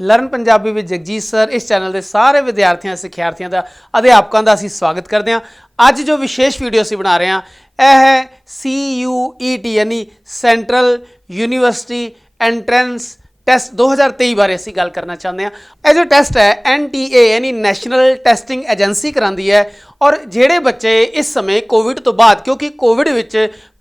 Learn Punjabi ਵਿੱਚ Jagjit sir ਇਸ channel ਦੇ ਸਾਰੇ ਵਿਦਿਆਰਥੀਆਂ ਸਿੱਖਿਆਰਥੀਆਂ ਦਾ ਅਧਿਆਪਕਾਂ ਦਾ ਅਸੀਂ ਸਵਾਗਤ ਕਰਦੇ ਹਾਂ। ਅੱਜ ਜੋ ਵਿਸ਼ੇਸ਼ ਵੀਡੀਓ ਅਸੀਂ ਬਣਾ ਰਹੇ ਹਾਂ ਇਹ ਹੈ CUET यानी ਸੈਂਟਰਲ ਯੂਨੀਵਰਸਿਟੀ ਐਂਟਰੈਂਸ ਟੈਸਟ 2023 ਬਾਰੇ ਅਸੀਂ ਗੱਲ ਕਰਨਾ ਚਾਹੁੰਦੇ ਹਾਂ। ਇਹ ਜੋ ਟੈਸਟ ਹੈ NTA यानी ਨੈਸ਼ਨਲ ਟੈਸਟਿੰਗ ਏਜੰਸੀ ਕਰਾਉਂਦੀ ਹੈ ਔਰ ਜਿਹੜੇ ਬੱਚੇ ਇਸ ਸਮੇਂ ਕੋਵਿਡ ਤੋਂ ਬਾਅਦ ਕਿਉਂਕਿ ਕੋਵਿਡ ਵਿੱਚ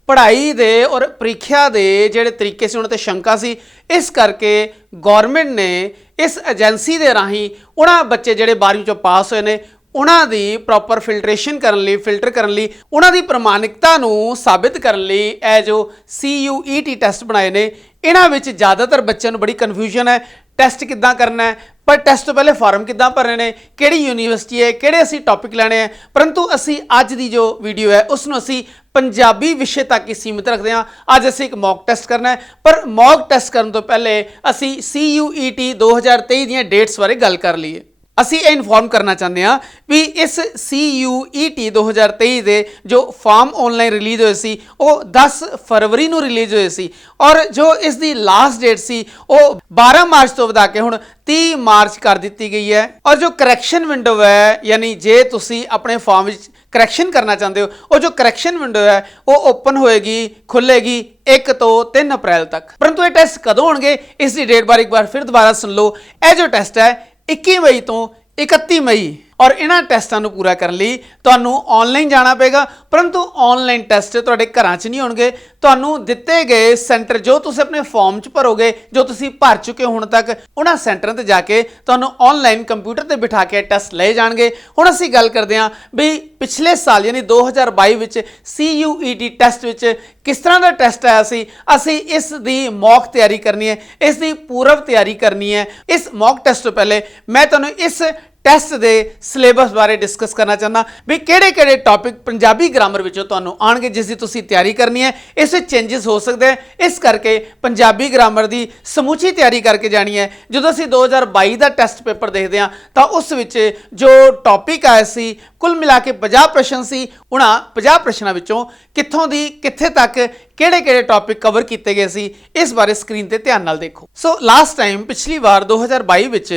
पढ़ाई दे और ਪ੍ਰੀਖਿਆ ਦੇ ਜਿਹੜੇ ਤਰੀਕੇ ਸੀ ਉਹਨਾਂ ਤੇ ਸ਼ੰਕਾ ਸੀ, ਇਸ ਕਰਕੇ ਗਵਰਨਮੈਂਟ ਨੇ ਇਸ ਏਜੰਸੀ ਦੇ ਰਾਹੀਂ ਉਹਨਾਂ ਬੱਚੇ ਜਿਹੜੇ 12ਵੀਂ ਚੋਂ ਪਾਸ ਹੋਏ ਨੇ ਉਹਨਾਂ ਦੀ ਪ੍ਰੋਪਰ ਫਿਲਟਰ ਕਰਨ ਲਈ ਉਹਨਾਂ ਦੀ ਪ੍ਰਮਾਣਿਕਤਾ ਨੂੰ ਸਾਬਿਤ ਕਰਨ ਲਈ ਇਹ ਜੋ CUET ਟੈਸਟ ਬਣਾਏ ਨੇ। ਇਹਨਾਂ ਵਿੱਚ ਜ਼ਿਆਦਾਤਰ ਬੱਚਿਆਂ ਨੂੰ ਬੜੀ ਕਨਫਿਊਜ਼ਨ ਹੈ ਟੈਸਟ ਕਿੱਦਾਂ ਕਰਨਾ ਹੈ, पर टैस्ट तो पहले फॉर्म किद्दां भरने ने, किहड़ी यूनीवर्सिटी है, किहड़े असीं टॉपिक लैणे हैं। परंतु असीं अज दी जो वीडियो है उसनूं असीं पंजाबी विषय तक ही सीमित रखते हैं। अज असीं एक मॉक टेस्ट करना है, पर मॉक टेस्ट करने तो पहले असीं CUET 2023 दीयां डेट्स बारे गल कर लईए। ਅਸੀਂ ਇਹ ਇਨਫੋਰਮ ਕਰਨਾ ਚਾਹੁੰਦੇ ਹਾਂ ਵੀ ਇਸ CUET 2023 ਦੇ ਜੋ ਫਾਰਮ ਆਨਲਾਈਨ ਰਿਲੀਜ਼ ਹੋਏ ਸੀ ਉਹ 10 ਫਰਵਰੀ ਨੂੰ ਰਿਲੀਜ਼ ਹੋਏ ਸੀ ਔਰ ਜੋ ਇਸ ਦੀ ਲਾਸਟ ਡੇਟ ਸੀ ਉਹ 12 ਮਾਰਚ ਤੋਂ ਵਧਾ ਕੇ ਹੁਣ 30 ਮਾਰਚ ਕਰ ਦਿੱਤੀ ਗਈ ਹੈ। ਔਰ ਜੋ ਕਰੈਕਸ਼ਨ ਵਿੰਡੋ ਹੈ ਯਾਨੀ ਜੇ ਤੁਸੀਂ ਆਪਣੇ ਫਾਰਮ ਵਿੱਚ ਕਰੈਕਸ਼ਨ ਕਰਨਾ ਚਾਹੁੰਦੇ ਹੋ ਉਹ ਜੋ ਕਰੈਕਸ਼ਨ ਵਿੰਡੋ ਹੈ ਉਹ ਓਪਨ ਹੋਏਗੀ ਖੁੱਲੇਗੀ 1 ਤੋਂ 3 ਅਪ੍ਰੈਲ ਤੱਕ। ਪਰੰਤੂ ਇਹ ਟੈਸਟ ਕਦੋਂ ਹੋਣਗੇ ਇਸ ਦੀ ਡੇਟ ਬਾਰੇ ਇੱਕ ਵਾਰ ਫਿਰ ਦੁਬਾਰਾ ਸੁਣ ਲਓ। ਇਹ ਜੋ ਟੈਸਟ ਹੈ 21 ਮਈ ਤੋਂ 31 ਮਈ और इन्हां टैस्टां नूं पूरा करने लई तुहानूं ऑनलाइन जाना पेगा। परंतु ऑनलाइन टैस्ट तुहाडे घरां 'च नहीं होणगे, तुहानूं दित्ते गए सेंटर जो तुसीं अपने फॉर्म 'च भरोगे जो तुसीं भर चुके हो हुण तक उन्हां सेंटरां ते जाके तुहानूं ऑनलाइन कंप्यूटर ते बिठा के टैस्ट लए जाणगे। हुण असीं गल करदे हां भी पिछले साल यानी 2022 विच CUET टैस्ट विच किस तरह का टैस्ट आया सी, असीं इस दी मॉक तैयारी करनी है, इस दी पूर्व तैयारी करनी है। इस मॉक टैस्ट तो पहले मैं तुहानूं इस टैस्ट के सिलेबस बारे डिस्कस करना चाहना भी किहड़े टॉपिक पंजाबी ग्रामर विचों तुहानूं आउणगे जिसकी तुसीं तैयारी करनी है। इस चेंजिस हो सकते हैं, इस करके पंजाबी ग्रामर की समूची तैयारी करके जानी है। जदों असीं 2022 का टैस्ट पेपर देखते हैं तो उस विच जो टॉपिक आए सी कुल मिला के 50 प्रश्न सी। उन्हां 50 प्रश्नों विचों कित्थों दी कित्थे तक किहड़े टॉपिक कवर किए गए सी इस बारे स्क्रीन ते ध्यान नाल देखो। सो लास्ट टाइम पिछली बार 2022 विच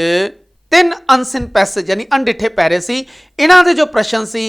3 अनसिन पैसेज यानी अनडिठे पैरे सी। इन्हां दे जो प्रश्न सी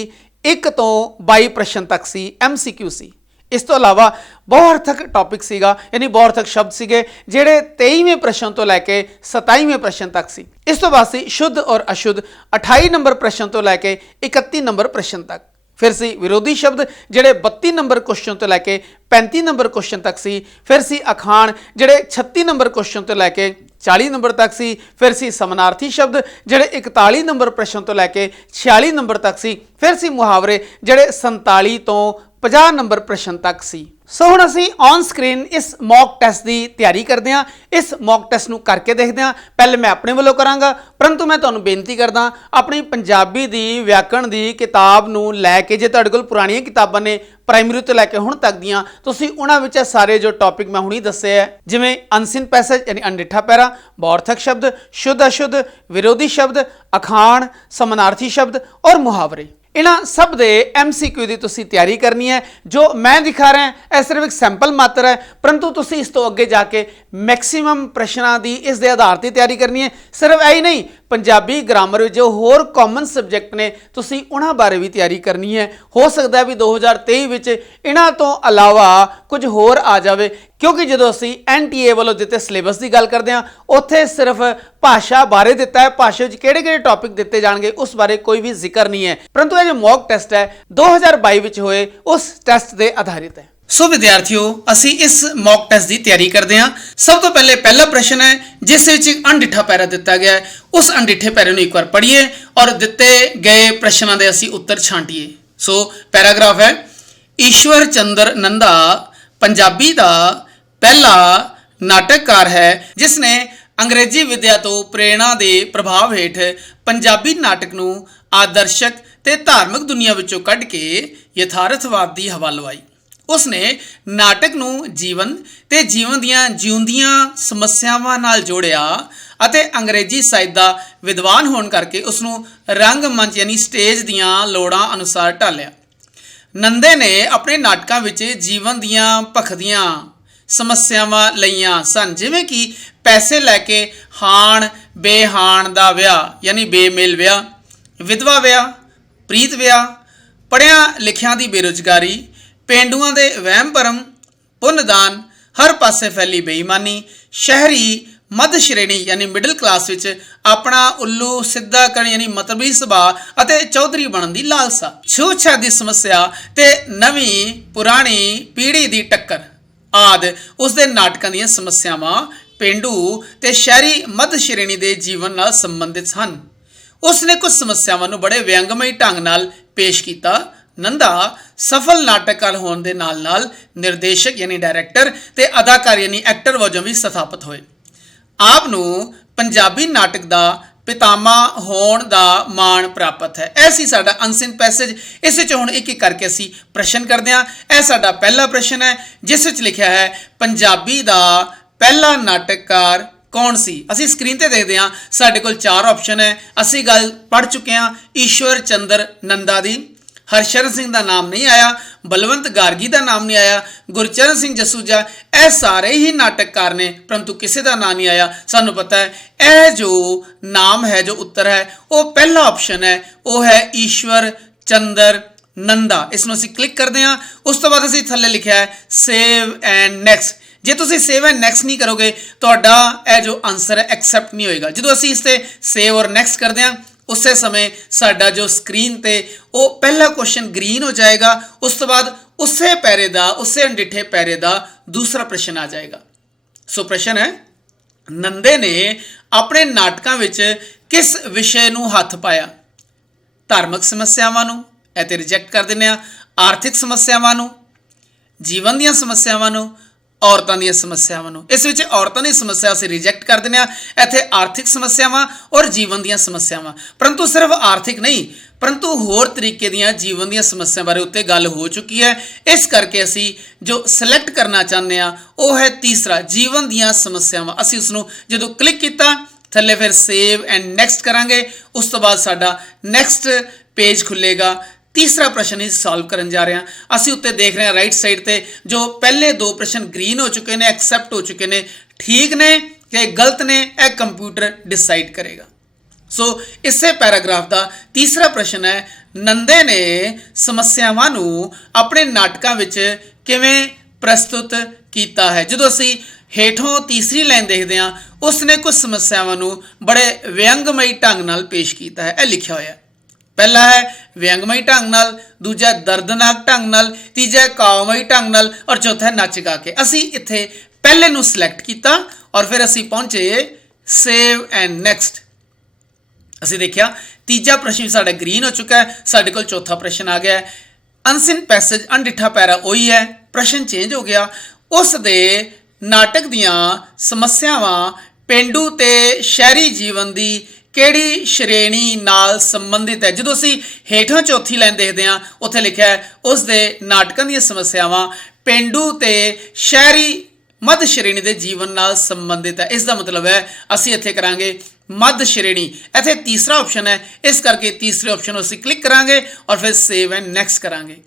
1 तो 22 प्रश्न तक सी MCQ सी। इस तो इलावा बहुअर्थक टॉपिक सीगा यानी बहुअर्थक शब्द सीगे जिहड़े 23वें प्रश्न तो लैके 27वें प्रश्न तक सी। इस तो बाद सी शुद्ध और अशुद्ध 28 नंबर प्रश्न तो लैके 31 नंबर प्रश्न तक। फिर सी विरोधी शब्द जिहड़े 32 नंबर क्वेश्चन तो लैके 35 नंबर क्वेश्चन तक सी। फिर सी अखाण जिहड़े 36 नंबर क्वेश्चन तो लैके 40 नंबर तक सी। फिर सी समानार्थी शब्द जिहड़े 41 नंबर प्रश्न तो लैके 46 नंबर तक सी। फिर सी मुहावरे जिहड़े 47 तो 50 नंबर प्रश्न तक सी। सो हुण असीं ऑन स्क्रीन इस मॉक टैस्ट की तैयारी करते हैं, इस मॉक टैस्ट नूं करके देखते हैं। पहले मैं अपने वालों करांगा, परंतु मैं तुहानूं बेनती करदा अपनी पंजाबी दी व्याकरण दी किताब नूं लैके जे तुहाडे कोल पुराणियां किताबां ने प्राइमरी तो लैके हुण तक दियां तुसीं उहनां विच सारे जो टॉपिक मैं हुणी दस्से है जिवें अनसिन पैसेज यानी अनडिठा पैरा, बहुअर्थक शब्द, शुद्ध अशुद्ध, विरोधी शब्द, अखाण, समानार्थी शब्द और मुहावरे, इन्हां सब दे MCQ की तुसीं तैयारी करनी है। जो मैं दिखा रहा है सिर्फ एक सैंपल मात्र है, परंतु तुसीं इस तो अगे जाके मैक्सीमम प्रश्नों की इस दे आधार पर तैयारी करनी है। सिर्फ यही नहीं पंजाबी ग्रामर जो होर कॉमन सबजैक्ट ने तुसीं उन्हां बारे भी तैयारी करनी है। हो सकता है भी 2023 विच इन्हां तो अलावा कुछ होर आ जाए क्योंकि जो असीं NTA वालों दिते सिलेबस की गल करते हैं उत्थे सिर्फ भाषा बारे दिता है, भाषा में किहड़े टॉपिक दिते जाणगे उस बारे कोई भी जिक्र नहीं है। परंतु यह जो मॉक टेस्ट है 2022 विच होए उस टेस्ट के आधारित है। सो विद्यार्थियों असी इस मॉक टेस्ट की तैयारी करते हैं। सब तो पहले पहला प्रश्न है जिस विच अनडिठा पैरा दिता गया है, उस अनडिठे पैरे नूं एक बार पढ़िए और दिते गए प्रश्नों के असी उत्तर छांटिए। सो पैराग्राफ है ईश्वर चंद्र नंदा पंजाबी का पहला नाटककार है जिसने अंग्रेजी विद्या तो प्रेरणा के प्रभाव हेठ पंजाबी नाटक नूं आदर्शक ते धार्मिक दुनिया विचों कढ़ के यथार्थवाद की हवा लवाई। उसने नाटक नूं जीवन ते जीवन दियां जिउंदियां समस्यावां नाल जोड़िया अते अंग्रेजी साहित्य दा विद्वान होण करके उसनूं रंगमंच यानी स्टेज दियां लोड़ां अनुसार ढालिया। नंदे ने अपने नाटकां विच जीवन दियां भखदियां समस्यावां लईआं सन जिवें कि पैसे लैके हाण ਬੇਹਾਣ ਦਾ ਵਿਆਹ ਯਾਨੀ ਬੇਮੇਲ ਵਿਆਹ, ਵਿਧਵਾ ਵਿਆਹ, ਪ੍ਰੀਤ ਵਿਆਹ, ਪੜ੍ਹਿਆਂ ਲਿਖਿਆਂ ਦੀ ਬੇਰੁਜ਼ਗਾਰੀ, ਪੇਂਡੂਆਂ ਦੇ ਵਹਿਮ ਭਰਮ, ਪੁੰਨਦਾਨ, ਹਰ ਪਾਸੇ ਫੈਲੀ ਬੇਈਮਾਨੀ, ਸ਼ਹਿਰੀ ਮੱਧ ਸ਼੍ਰੇਣੀ ਯਾਨੀ ਮਿਡਲ ਕਲਾਸ ਵਿੱਚ ਆਪਣਾ ਉੱਲੂ ਸਿੱਧਾ ਕਰਨ ਯਾਨੀ ਮਤਲਬੀ ਸੁਭਾਅ ਅਤੇ ਚੌਧਰੀ ਬਣਨ ਦੀ ਲਾਲਸਾ, ਛੂਤ-ਛਾਤ ਦੀ ਸਮੱਸਿਆ ਤੇ ਨਵੀਂ ਪੁਰਾਣੀ ਪੀੜ੍ਹੀ ਦੀ ਟੱਕਰ ਆਦਿ ਉਸ ਦੇ ਨਾਟਕਾਂ ਦੀਆਂ ਸਮੱਸਿਆਵਾਂ ਪੇਂਡੂ ਤੇ ਸ਼ਹਿਰੀ ਮੱਧ ਸ਼੍ਰੇਣੀ ਦੇ ਜੀਵਨ ਨਾਲ ਸੰਬੰਧਿਤ ਹਨ। ਉਸ ਨੇ ਕੁਝ ਸਮੱਸਿਆਵਾਂ ਨੂੰ ਬੜੇ ਵਿਅੰਗਮਈ ਢੰਗ ਨਾਲ ਪੇਸ਼ ਕੀਤਾ। ਨੰਦਾ ਸਫਲ ਨਾਟਕਕਾਰ ਹੋਣ ਦੇ ਨਾਲ-ਨਾਲ ਨਿਰਦੇਸ਼ਕ ਯਾਨੀ ਡਾਇਰੈਕਟਰ ਤੇ ਅਦਾਕਾਰ ਯਾਨੀ ਐਕਟਰ ਵਜੋਂ ਵੀ ਸਥਾਪਿਤ ਹੋਏ। ਆਪ ਨੂੰ ਪੰਜਾਬੀ ਨਾਟਕ ਦਾ ਪਿਤਾਮਾ ਹੋਣ ਦਾ ਮਾਣ ਪ੍ਰਾਪਤ ਹੈ। ਇਹ ਸੀ ਸਾਡਾ ਅਨਸੀਨ ਪੈਸੇਜ। ਇਸ ਵਿੱਚ ਹੁਣ ਇੱਕ ਇੱਕ ਕਰਕੇ ਅਸੀਂ ਪ੍ਰਸ਼ਨ ਕਰਦੇ ਹਾਂ। ਇਹ ਸਾਡਾ ਪਹਿਲਾ ਪ੍ਰਸ਼ਨ ਹੈ ਜਿਸ ਵਿੱਚ ਲਿਖਿਆ ਹੈ ਪੰਜਾਬੀ ਦਾ ਪਹਿਲਾ ਨਾਟਕਕਾਰ ਕੌਣ ਸੀ। ਅਸੀਂ ਸਕਰੀਨ ਤੇ ਦੇਖਦੇ ਹਾਂ ਸਾਡੇ ਕੋਲ 4 ਆਪਸ਼ਨ ਹੈ। ਅਸੀਂ ਗੱਲ ਪੜ੍ਹ ਚੁੱਕੇ ਹਾਂ ਈਸ਼ਵਰ ਚੰਦਰ ਨੰਦਾ ਦੀ। ਹਰਸ਼ਰਨ ਸਿੰਘ ਦਾ ਨਾਮ ਨਹੀਂ ਆਇਆ, ਬਲਵੰਤ ਗਾਰਗੀ ਦਾ ਨਾਮ ਨਹੀਂ ਆਇਆ, ਗੁਰਚਰਨ ਸਿੰਘ ਜਸੂਜਾ, ਇਹ ਸਾਰੇ ਹੀ ਨਾਟਕਕਾਰ ਨੇ ਪਰੰਤੂ ਕਿਸੇ ਦਾ ਨਾਮ ਨਹੀਂ ਆਇਆ। ਸਾਨੂੰ ਪਤਾ ਹੈ ਇਹ ਜੋ ਨਾਮ ਹੈ, ਜੋ ਉੱਤਰ ਹੈ ਉਹ ਪਹਿਲਾ ਆਪਸ਼ਨ ਹੈ, ਉਹ ਹੈ ਈਸ਼ਵਰ ਚੰਦਰ ਨੰਦਾ। ਇਸ ਨੂੰ ਅਸੀਂ ਕਲਿੱਕ ਕਰਦੇ ਹਾਂ। ਉਸ ਤੋਂ ਬਾਅਦ ਅਸੀਂ ਥੱਲੇ ਲਿਖਿਆ ਹੈ ਸੇਵ ਐਂਡ ਨੈਕਸਟ। ਜੇ ਤੁਸੀਂ ਸੇਵ ਐਂਡ ਨੈਕਸਟ ਨਹੀਂ ਕਰੋਗੇ ਤੁਹਾਡਾ ਇਹ ਜੋ ਆਨਸਰ ਹੈ ਐਕਸੈਪਟ ਨਹੀਂ ਹੋਏਗਾ। ਜਦੋਂ ਅਸੀਂ ਇਸ ਤੇ ਸੇਵ ਔਰ ਨੈਕਸਟ ਕਰਦੇ ਹਾਂ ਉਸੇ ਸਮੇਂ ਸਾਡਾ ਜੋ ਸਕਰੀਨ ਤੇ ਉਹ ਪਹਿਲਾ ਕੁਐਸਚਨ ਗ੍ਰੀਨ ਹੋ ਜਾਏਗਾ। ਉਸ ਤੋਂ ਬਾਅਦ ਉਸੇ ਪੈਰੇ ਦਾ, ਉਸੇ ਅਣਡਿੱਠੇ ਪੈਰੇ ਦਾ ਦੂਸਰਾ ਪ੍ਰਸ਼ਨ ਆ ਜਾਏਗਾ। ਸੋ ਪ੍ਰਸ਼ਨ ਹੈ ਨੰਦੇ ਨੇ ਆਪਣੇ ਨਾਟਕਾਂ ਵਿੱਚ ਕਿਸ ਵਿਸ਼ੇ ਨੂੰ ਹੱਥ ਪਾਇਆ। ਧਾਰਮਿਕ ਸਮੱਸਿਆਵਾਂ ਨੂੰ, ਇਹ ਤੇ ਰਿਜੈਕਟ ਕਰ ਦਿੰਦੇ ਆ। ਆਰਥਿਕ ਸਮੱਸਿਆਵਾਂ ਨੂੰ, ਜੀਵਨ ਦੀਆਂ ਸਮੱਸਿਆਵਾਂ ਨੂੰ, ਔਰਤਾਂ ਦੀਆਂ ਸਮੱਸਿਆਵਾਂ ਨੂੰ। ਇਸ ਵਿੱਚ ਔਰਤਾਂ ਦੀ ਸਮੱਸਿਆ ਅਸੀਂ ਰਿਜੈਕਟ ਕਰ ਦਿੰਦੇ ਹਾਂ। ਇੱਥੇ ਆਰਥਿਕ ਸਮੱਸਿਆਵਾਂ ਔਰ ਜੀਵਨ ਦੀਆਂ ਸਮੱਸਿਆਵਾਂ, ਪਰੰਤੂ ਸਿਰਫ ਆਰਥਿਕ ਨਹੀਂ ਪਰੰਤੂ ਹੋਰ ਤਰੀਕੇ ਦੀਆਂ ਜੀਵਨ ਦੀਆਂ ਸਮੱਸਿਆ ਬਾਰੇ ਉੱਤੇ ਗੱਲ ਹੋ ਚੁੱਕੀ ਹੈ। ਇਸ ਕਰਕੇ ਅਸੀਂ ਜੋ ਸਿਲੈਕਟ ਕਰਨਾ ਚਾਹੁੰਦੇ ਹਾਂ ਉਹ ਹੈ ਤੀਸਰਾ, ਜੀਵਨ ਦੀਆਂ ਸਮੱਸਿਆਵਾਂ। ਅਸੀਂ ਉਸ ਨੂੰ ਜਦੋਂ ਕਲਿੱਕ ਕੀਤਾ ਥੱਲੇ ਫਿਰ ਸੇਵ ਐਂਡ ਨੈਕਸਟ ਕਰਾਂਗੇ। ਉਸ ਤੋਂ ਬਾਅਦ ਸਾਡਾ ਨੈਕਸਟ ਪੇਜ ਖੁੱਲੇਗਾ। ਤੀਸਰਾ ਪ੍ਰਸ਼ਨ ਅਸੀਂ ਸੋਲਵ ਕਰਨ ਜਾ ਰਹੇ ਹਾਂ। ਅਸੀਂ ਉੱਤੇ ਦੇਖ ਰਹੇ ਹਾਂ ਰਾਈਟ ਸਾਈਡ ਤੇ ਜੋ ਪਹਿਲੇ 2 ਪ੍ਰਸ਼ਨ ਗ੍ਰੀਨ ਹੋ ਚੁੱਕੇ ਨੇ, ਐਕਸੈਪਟ ਹੋ ਚੁੱਕੇ ਨੇ, ਠੀਕ ਨੇ ਕਿ ਗਲਤ ਨੇ, ਇਹ ਕੰਪਿਊਟਰ ਡਿਸਾਈਡ ਕਰੇਗਾ। ਸੋ ਇਸੇ ਪੈਰਾਗ੍ਰਾਫ ਦਾ ਤੀਸਰਾ ਪ੍ਰਸ਼ਨ ਹੈ ਨੰਦੇ ਨੇ ਸਮੱਸਿਆਵਾਂ ਨੂੰ ਆਪਣੇ ਨਾਟਕਾਂ ਵਿੱਚ ਕਿਵੇਂ ਪ੍ਰਸਤੁਤ ਕੀਤਾ ਹੈ। ਜਦੋਂ ਅਸੀਂ ਹੇਠੋਂ ਤੀਸਰੀ ਲਾਈਨ ਦੇਖਦੇ ਹਾਂ ਉਸ ਨੇ ਕੁਝ ਸਮੱਸਿਆਵਾਂ ਨੂੰ ਬੜੇ ਵਿਅੰਗਮਈ ਢੰਗ ਨਾਲ ਪੇਸ਼ ਕੀਤਾ ਹੈ। ਇਹ ਲਿਖਿਆ ਹੋਇਆ ਪਹਿਲਾ ਹੈ ਵਿਅੰਗਮਈ ਢੰਗ ਨਾਲ, ਦੂਜਾ ਦਰਦਨਾਕ ਢੰਗ ਨਾਲ, ਤੀਜਾ ਕਾਵਮਈ ਢੰਗ ਨਾਲ ਔਰ ਚੌਥਾ ਨੱਚ ਗਾ ਕੇ। ਅਸੀਂ ਇੱਥੇ ਪਹਿਲੇ ਨੂੰ ਸਿਲੈਕਟ ਕੀਤਾ ਔਰ ਫਿਰ ਅਸੀਂ ਪਹੁੰਚੇ ਸੇਵ ਐਂਡ ਨੈਕਸਟ। ਅਸੀਂ ਦੇਖਿਆ ਤੀਜਾ ਪ੍ਰਸ਼ਨ ਸਾਡਾ ਗ੍ਰੀਨ ਹੋ ਚੁੱਕਾ ਹੈ। ਸਾਡੇ ਕੋਲ ਚੌਥਾ ਪ੍ਰਸ਼ਨ ਆ ਗਿਆ ਹੈ। ਅਨਸੀਨ ਪੈਸੇਜ ਅਣਡਿੱਠਾ ਪੈਰਾ ਉਹੀ ਹੈ, ਪ੍ਰਸ਼ਨ ਚੇਂਜ ਹੋ ਗਿਆ। ਉਸ ਦੇ ਨਾਟਕ ਦੀਆਂ ਸਮੱਸਿਆਵਾਂ ਪੇਂਡੂ ਤੇ ਸ਼ਹਿਰੀ ਜੀਵਨ ਦੀ ਕਿਹੜੀ ਸ਼੍ਰੇਣੀ ਨਾਲ ਸੰਬੰਧਿਤ ਹੈ। ਜਦੋਂ ਅਸੀਂ ਹੇਠੋਂ ਚੌਥੀ ਲਾਈਨ ਦੇਖਦੇ ਹਾਂ ਉੱਥੇ ਲਿਖਿਆ ਹੈ ਉਸ ਦੇ ਨਾਟਕਾਂ ਦੀਆਂ ਸਮੱਸਿਆਵਾਂ ਪੇਂਡੂ ਤੇ ਸ਼ਹਿਰੀ ਮੱਧ ਸ਼੍ਰੇਣੀ ਦੇ ਜੀਵਨ ਨਾਲ ਸੰਬੰਧਿਤ ਹੈ। ਇਸ ਦਾ ਮਤਲਬ ਹੈ ਅਸੀਂ ਇੱਥੇ ਕਰਾਂਗੇ ਮੱਧ ਸ਼੍ਰੇਣੀ। ਇੱਥੇ ਤੀਸਰਾ ਆਪਸ਼ਨ ਹੈ, ਇਸ ਕਰਕੇ ਤੀਸਰੇ ਆਪਸ਼ਨ ਨੂੰ ਅਸੀਂ ਕਲਿੱਕ ਕਰਾਂਗੇ ਔਰ ਫਿਰ ਸੇਵ ਐਂਡ ਨੈਕਸਟ ਕਰਾਂਗੇ।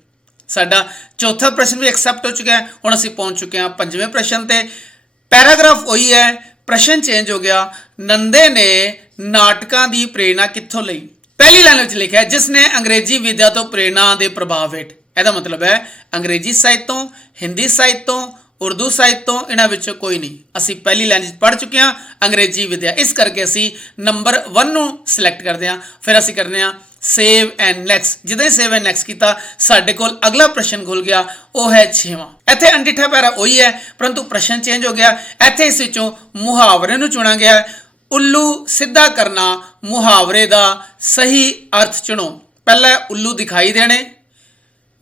ਸਾਡਾ ਚੌਥਾ ਪ੍ਰਸ਼ਨ ਵੀ ਐਕਸੈਪਟ ਹੋ ਚੁੱਕਾ ਹੈ। ਹੁਣ ਅਸੀਂ ਪਹੁੰਚ ਚੁੱਕੇ ਹਾਂ 5ਵੇਂ ਪ੍ਰਸ਼ਨ ਤੇ। ਪੈਰਾਗ੍ਰਾਫ ਉਹੀ ਹੈ, ਪ੍ਰਸ਼ਨ ਚੇਂਜ ਹੋ ਗਿਆ। ਨੰਦੇ ਨੇ ਨਾਟਕਾਂ ਦੀ ਪ੍ਰੇਰਣਾ ਕਿੱਥੋਂ ਲਈ। ਪਹਿਲੀ ਲਾਈਨ ਵਿੱਚ ਲਿਖਿਆ ਹੈ ਜਿਸ ਨੇ ਅੰਗਰੇਜ਼ੀ ਵਿਦਿਆ ਤੋਂ ਪ੍ਰੇਰਣਾ ਦੇ ਪ੍ਰਭਾਵ ਹੇਠ। ਇਹਦਾ ਮਤਲਬ ਹੈ ਅੰਗਰੇਜ਼ੀ ਸਾਹਿਤ ਤੋਂ, ਹਿੰਦੀ ਸਾਹਿਤ ਤੋਂ, ਉਰਦੂ ਸਾਹਿਤ ਤੋਂ, ਇਹਨਾਂ ਵਿੱਚੋਂ ਕੋਈ ਨਹੀਂ। ਅਸੀਂ ਪਹਿਲੀ ਲਾਈਨ ਵਿੱਚ ਪੜ੍ਹ ਚੁੱਕੇ ਹਾਂ ਅੰਗਰੇਜ਼ੀ ਵਿਦਿਆ। ਇਸ ਕਰਕੇ ਅਸੀਂ ਨੰਬਰ 1 ਨੂੰ ਸਿਲੈਕਟ ਕਰਦੇ ਹਾਂ। ਫਿਰ ਅਸੀਂ ਕਰਦੇ ਹਾਂ ਸੇਵ ਐਂਡ ਨੈਕਸਟ। ਜਦੋਂ ਸੇਵ ਐਂਡ ਨੈਕਸਟ ਕੀਤਾ ਸਾਡੇ ਕੋਲ ਅਗਲਾ ਪ੍ਰਸ਼ਨ ਖੁੱਲ ਗਿਆ, ਉਹ ਹੈ 6ਵਾਂ। ਇੱਥੇ ਅਣਡਿੱਠਾ ਪੈਰਾ ਉਹੀ ਹੈ ਪਰੰਤੂ ਪ੍ਰਸ਼ਨ ਚੇਂਜ ਹੋ ਗਿਆ। ਇੱਥੇ ਇਸ ਵਿੱਚੋਂ ਮੁਹਾਵਰੇ ਨੂੰ ਚੁਣਾ ਗਿਆ। ਉੱਲੂ ਸਿੱਧਾ ਕਰਨਾ ਮੁਹਾਵਰੇ ਦਾ ਸਹੀ ਅਰਥ ਚੁਣੋ। ਪਹਿਲਾ ਉੱਲੂ ਦਿਖਾਈ ਦੇਣੇ,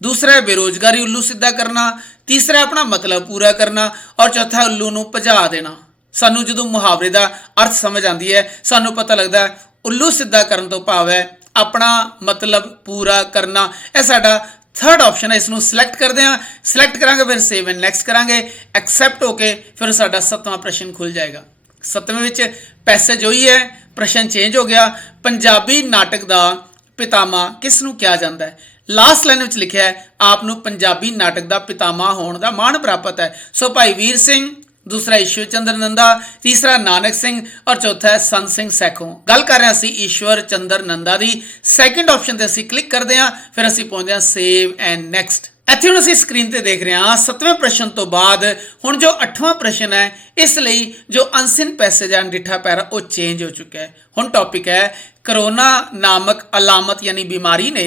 ਦੂਸਰਾ ਬੇਰੋਜ਼ਗਾਰੀ ਉੱਲੂ ਸਿੱਧਾ ਕਰਨਾ, ਤੀਸਰਾ ਆਪਣਾ ਮਤਲਬ ਪੂਰਾ ਕਰਨਾ ਔਰ ਚੌਥਾ ਉੱਲੂ ਨੂੰ ਭਜਾ ਦੇਣਾ। ਸਾਨੂੰ ਜਦੋਂ ਮੁਹਾਵਰੇ ਦਾ ਅਰਥ ਸਮਝ ਆਉਂਦੀ ਹੈ ਸਾਨੂੰ ਪਤਾ ਲੱਗਦਾ ਉੱਲੂ ਸਿੱਧਾ ਕਰਨ ਤੋਂ ਭਾਵ ਹੈ ਆਪਣਾ ਮਤਲਬ ਪੂਰਾ ਕਰਨਾ। ਇਹ ਸਾਡਾ ਥਰਡ ਆਪਸ਼ਨ ਹੈ। ਇਸ ਨੂੰ ਸਿਲੈਕਟ ਕਰਦੇ ਹਾਂ। ਸਿਲੈਕਟ ਕਰਾਂਗੇ ਫਿਰ ਸੇਵ ਐਂਡ ਨੈਕਸਟ ਕਰਾਂਗੇ। ਐਕਸੈਪਟ ਹੋ ਕੇ ਫਿਰ ਸਾਡਾ 7ਵਾਂ ਪ੍ਰਸ਼ਨ ਖੁੱਲ ਜਾਏਗਾ। 7ਵੇਂ ਵਿੱਚ ਪੈਸੇਜ ਉਹੀ ਹੈ, ਪ੍ਰਸ਼ਨ ਚੇਂਜ ਹੋ ਗਿਆ। ਪੰਜਾਬੀ ਨਾਟਕ ਦਾ ਪਿਤਾਮਾ ਕਿਸ ਨੂੰ ਕਿਹਾ ਜਾਂਦਾ ਹੈ। ਲਾਸਟ ਲਾਈਨ ਵਿੱਚ ਲਿਖਿਆ ਹੈ ਆਪ ਨੂੰ ਪੰਜਾਬੀ ਨਾਟਕ ਦਾ ਪਿਤਾਮਾ ਹੋਣ ਦਾ ਮਾਣ ਪ੍ਰਾਪਤ ਹੈ। ਸੋ ਭਾਈ ਵੀਰ ਸਿੰਘ, ਪ੍ਰਸ਼ਨ ਚੇਂਜ ਹੋ ਗਿਆ। ਨੰਦੇ ਨੇ ਨਾਟਕਾਂ ਦੀ ਪ੍ਰੇਰਣਾ ਕਿੱਥੋਂ ਲਈ। दूसरा ईश्वर चंद्र नंदा, तीसरा नानक सिंह और चौथा है संत सिंह सैखों। गल कर रहे हैं ਅਸੀਂ ईश्वर चंद्र नंदा ਦੀ। ਸੈਕਿੰਡ ਆਪਸ਼ਨ ਤੇ ਅਸੀਂ ਕਲਿੱਕ ਕਰਦੇ ਹਾਂ, ਫਿਰ ਅਸੀਂ ਪਹੁੰਚਦੇ ਹਾਂ ਸੇਵ ਐਂਡ ਨੈਕਸਟ। ਇੱਥੇ ਹੁਣ ਅਸੀਂ ਸਕਰੀਨ ਤੇ ਦੇਖ ਰਹੇ ਹਾਂ 7ਵੇਂ ਪ੍ਰਸ਼ਨ ਤੋਂ ਬਾਅਦ ਹੁਣ ਜੋ 8ਵਾਂ ਪ੍ਰਸ਼ਨ ਹੈ, ਇਸ ਲਈ ਜੋ ਅਨਸਿਨ ਪੈਸੇਜ ਹੈ ਅਣਡਿੱਠਾ ਪੈਰਾ ਉਹ ਚੇਂਜ ਹੋ ਚੁੱਕਾ ਹੈ। ਹੁਣ ਟੌਪਿਕ ਹੈ ਕਰੋਨਾ ਨਾਮਕ ਅਲਾਮਤ ਯਾਨੀ ਬਿਮਾਰੀ ਨੇ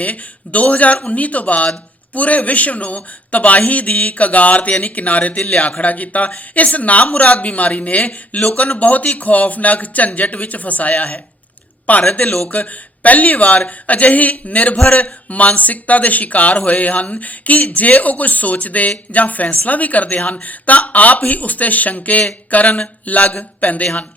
2019 ਤੋਂ ਬਾਅਦ ਪੂਰੇ ਵਿਸ਼ਵ ਨੂੰ ਤਬਾਹੀ ਦੀ ਕਗਾਰ ਤੇ ਯਾਨੀ ਕਿਨਾਰੇ ਤੇ ਲਿਆ ਖੜਾ ਕੀਤਾ। ਇਸ ਨਾਮੁਰਾਦ ਬਿਮਾਰੀ ਨੇ ਲੋਕਾਂ ਨੂੰ ਬਹੁਤ ਹੀ ਖੌਫਨਾਕ ਝੰਜਟ ਵਿੱਚ ਫਸਾਇਆ ਹੈ। ਭਾਰਤ ਦੇ ਲੋਕ ਪਹਿਲੀ ਵਾਰ ਅਜਿਹੀ ਨਿਰਭਰ ਮਾਨਸਿਕਤਾ ਦੇ ਸ਼ਿਕਾਰ ਹੋਏ ਹਨ ਕਿ ਜੇ ਉਹ ਕੁਝ ਸੋਚਦੇ ਜਾਂ ਫੈਸਲਾ ਵੀ ਕਰਦੇ ਹਨ ਤਾਂ ਆਪ ਹੀ ਉਸ ਤੇ ਸ਼ੰਕੇ ਕਰਨ ਲੱਗ ਪੈਂਦੇ ਹਨ।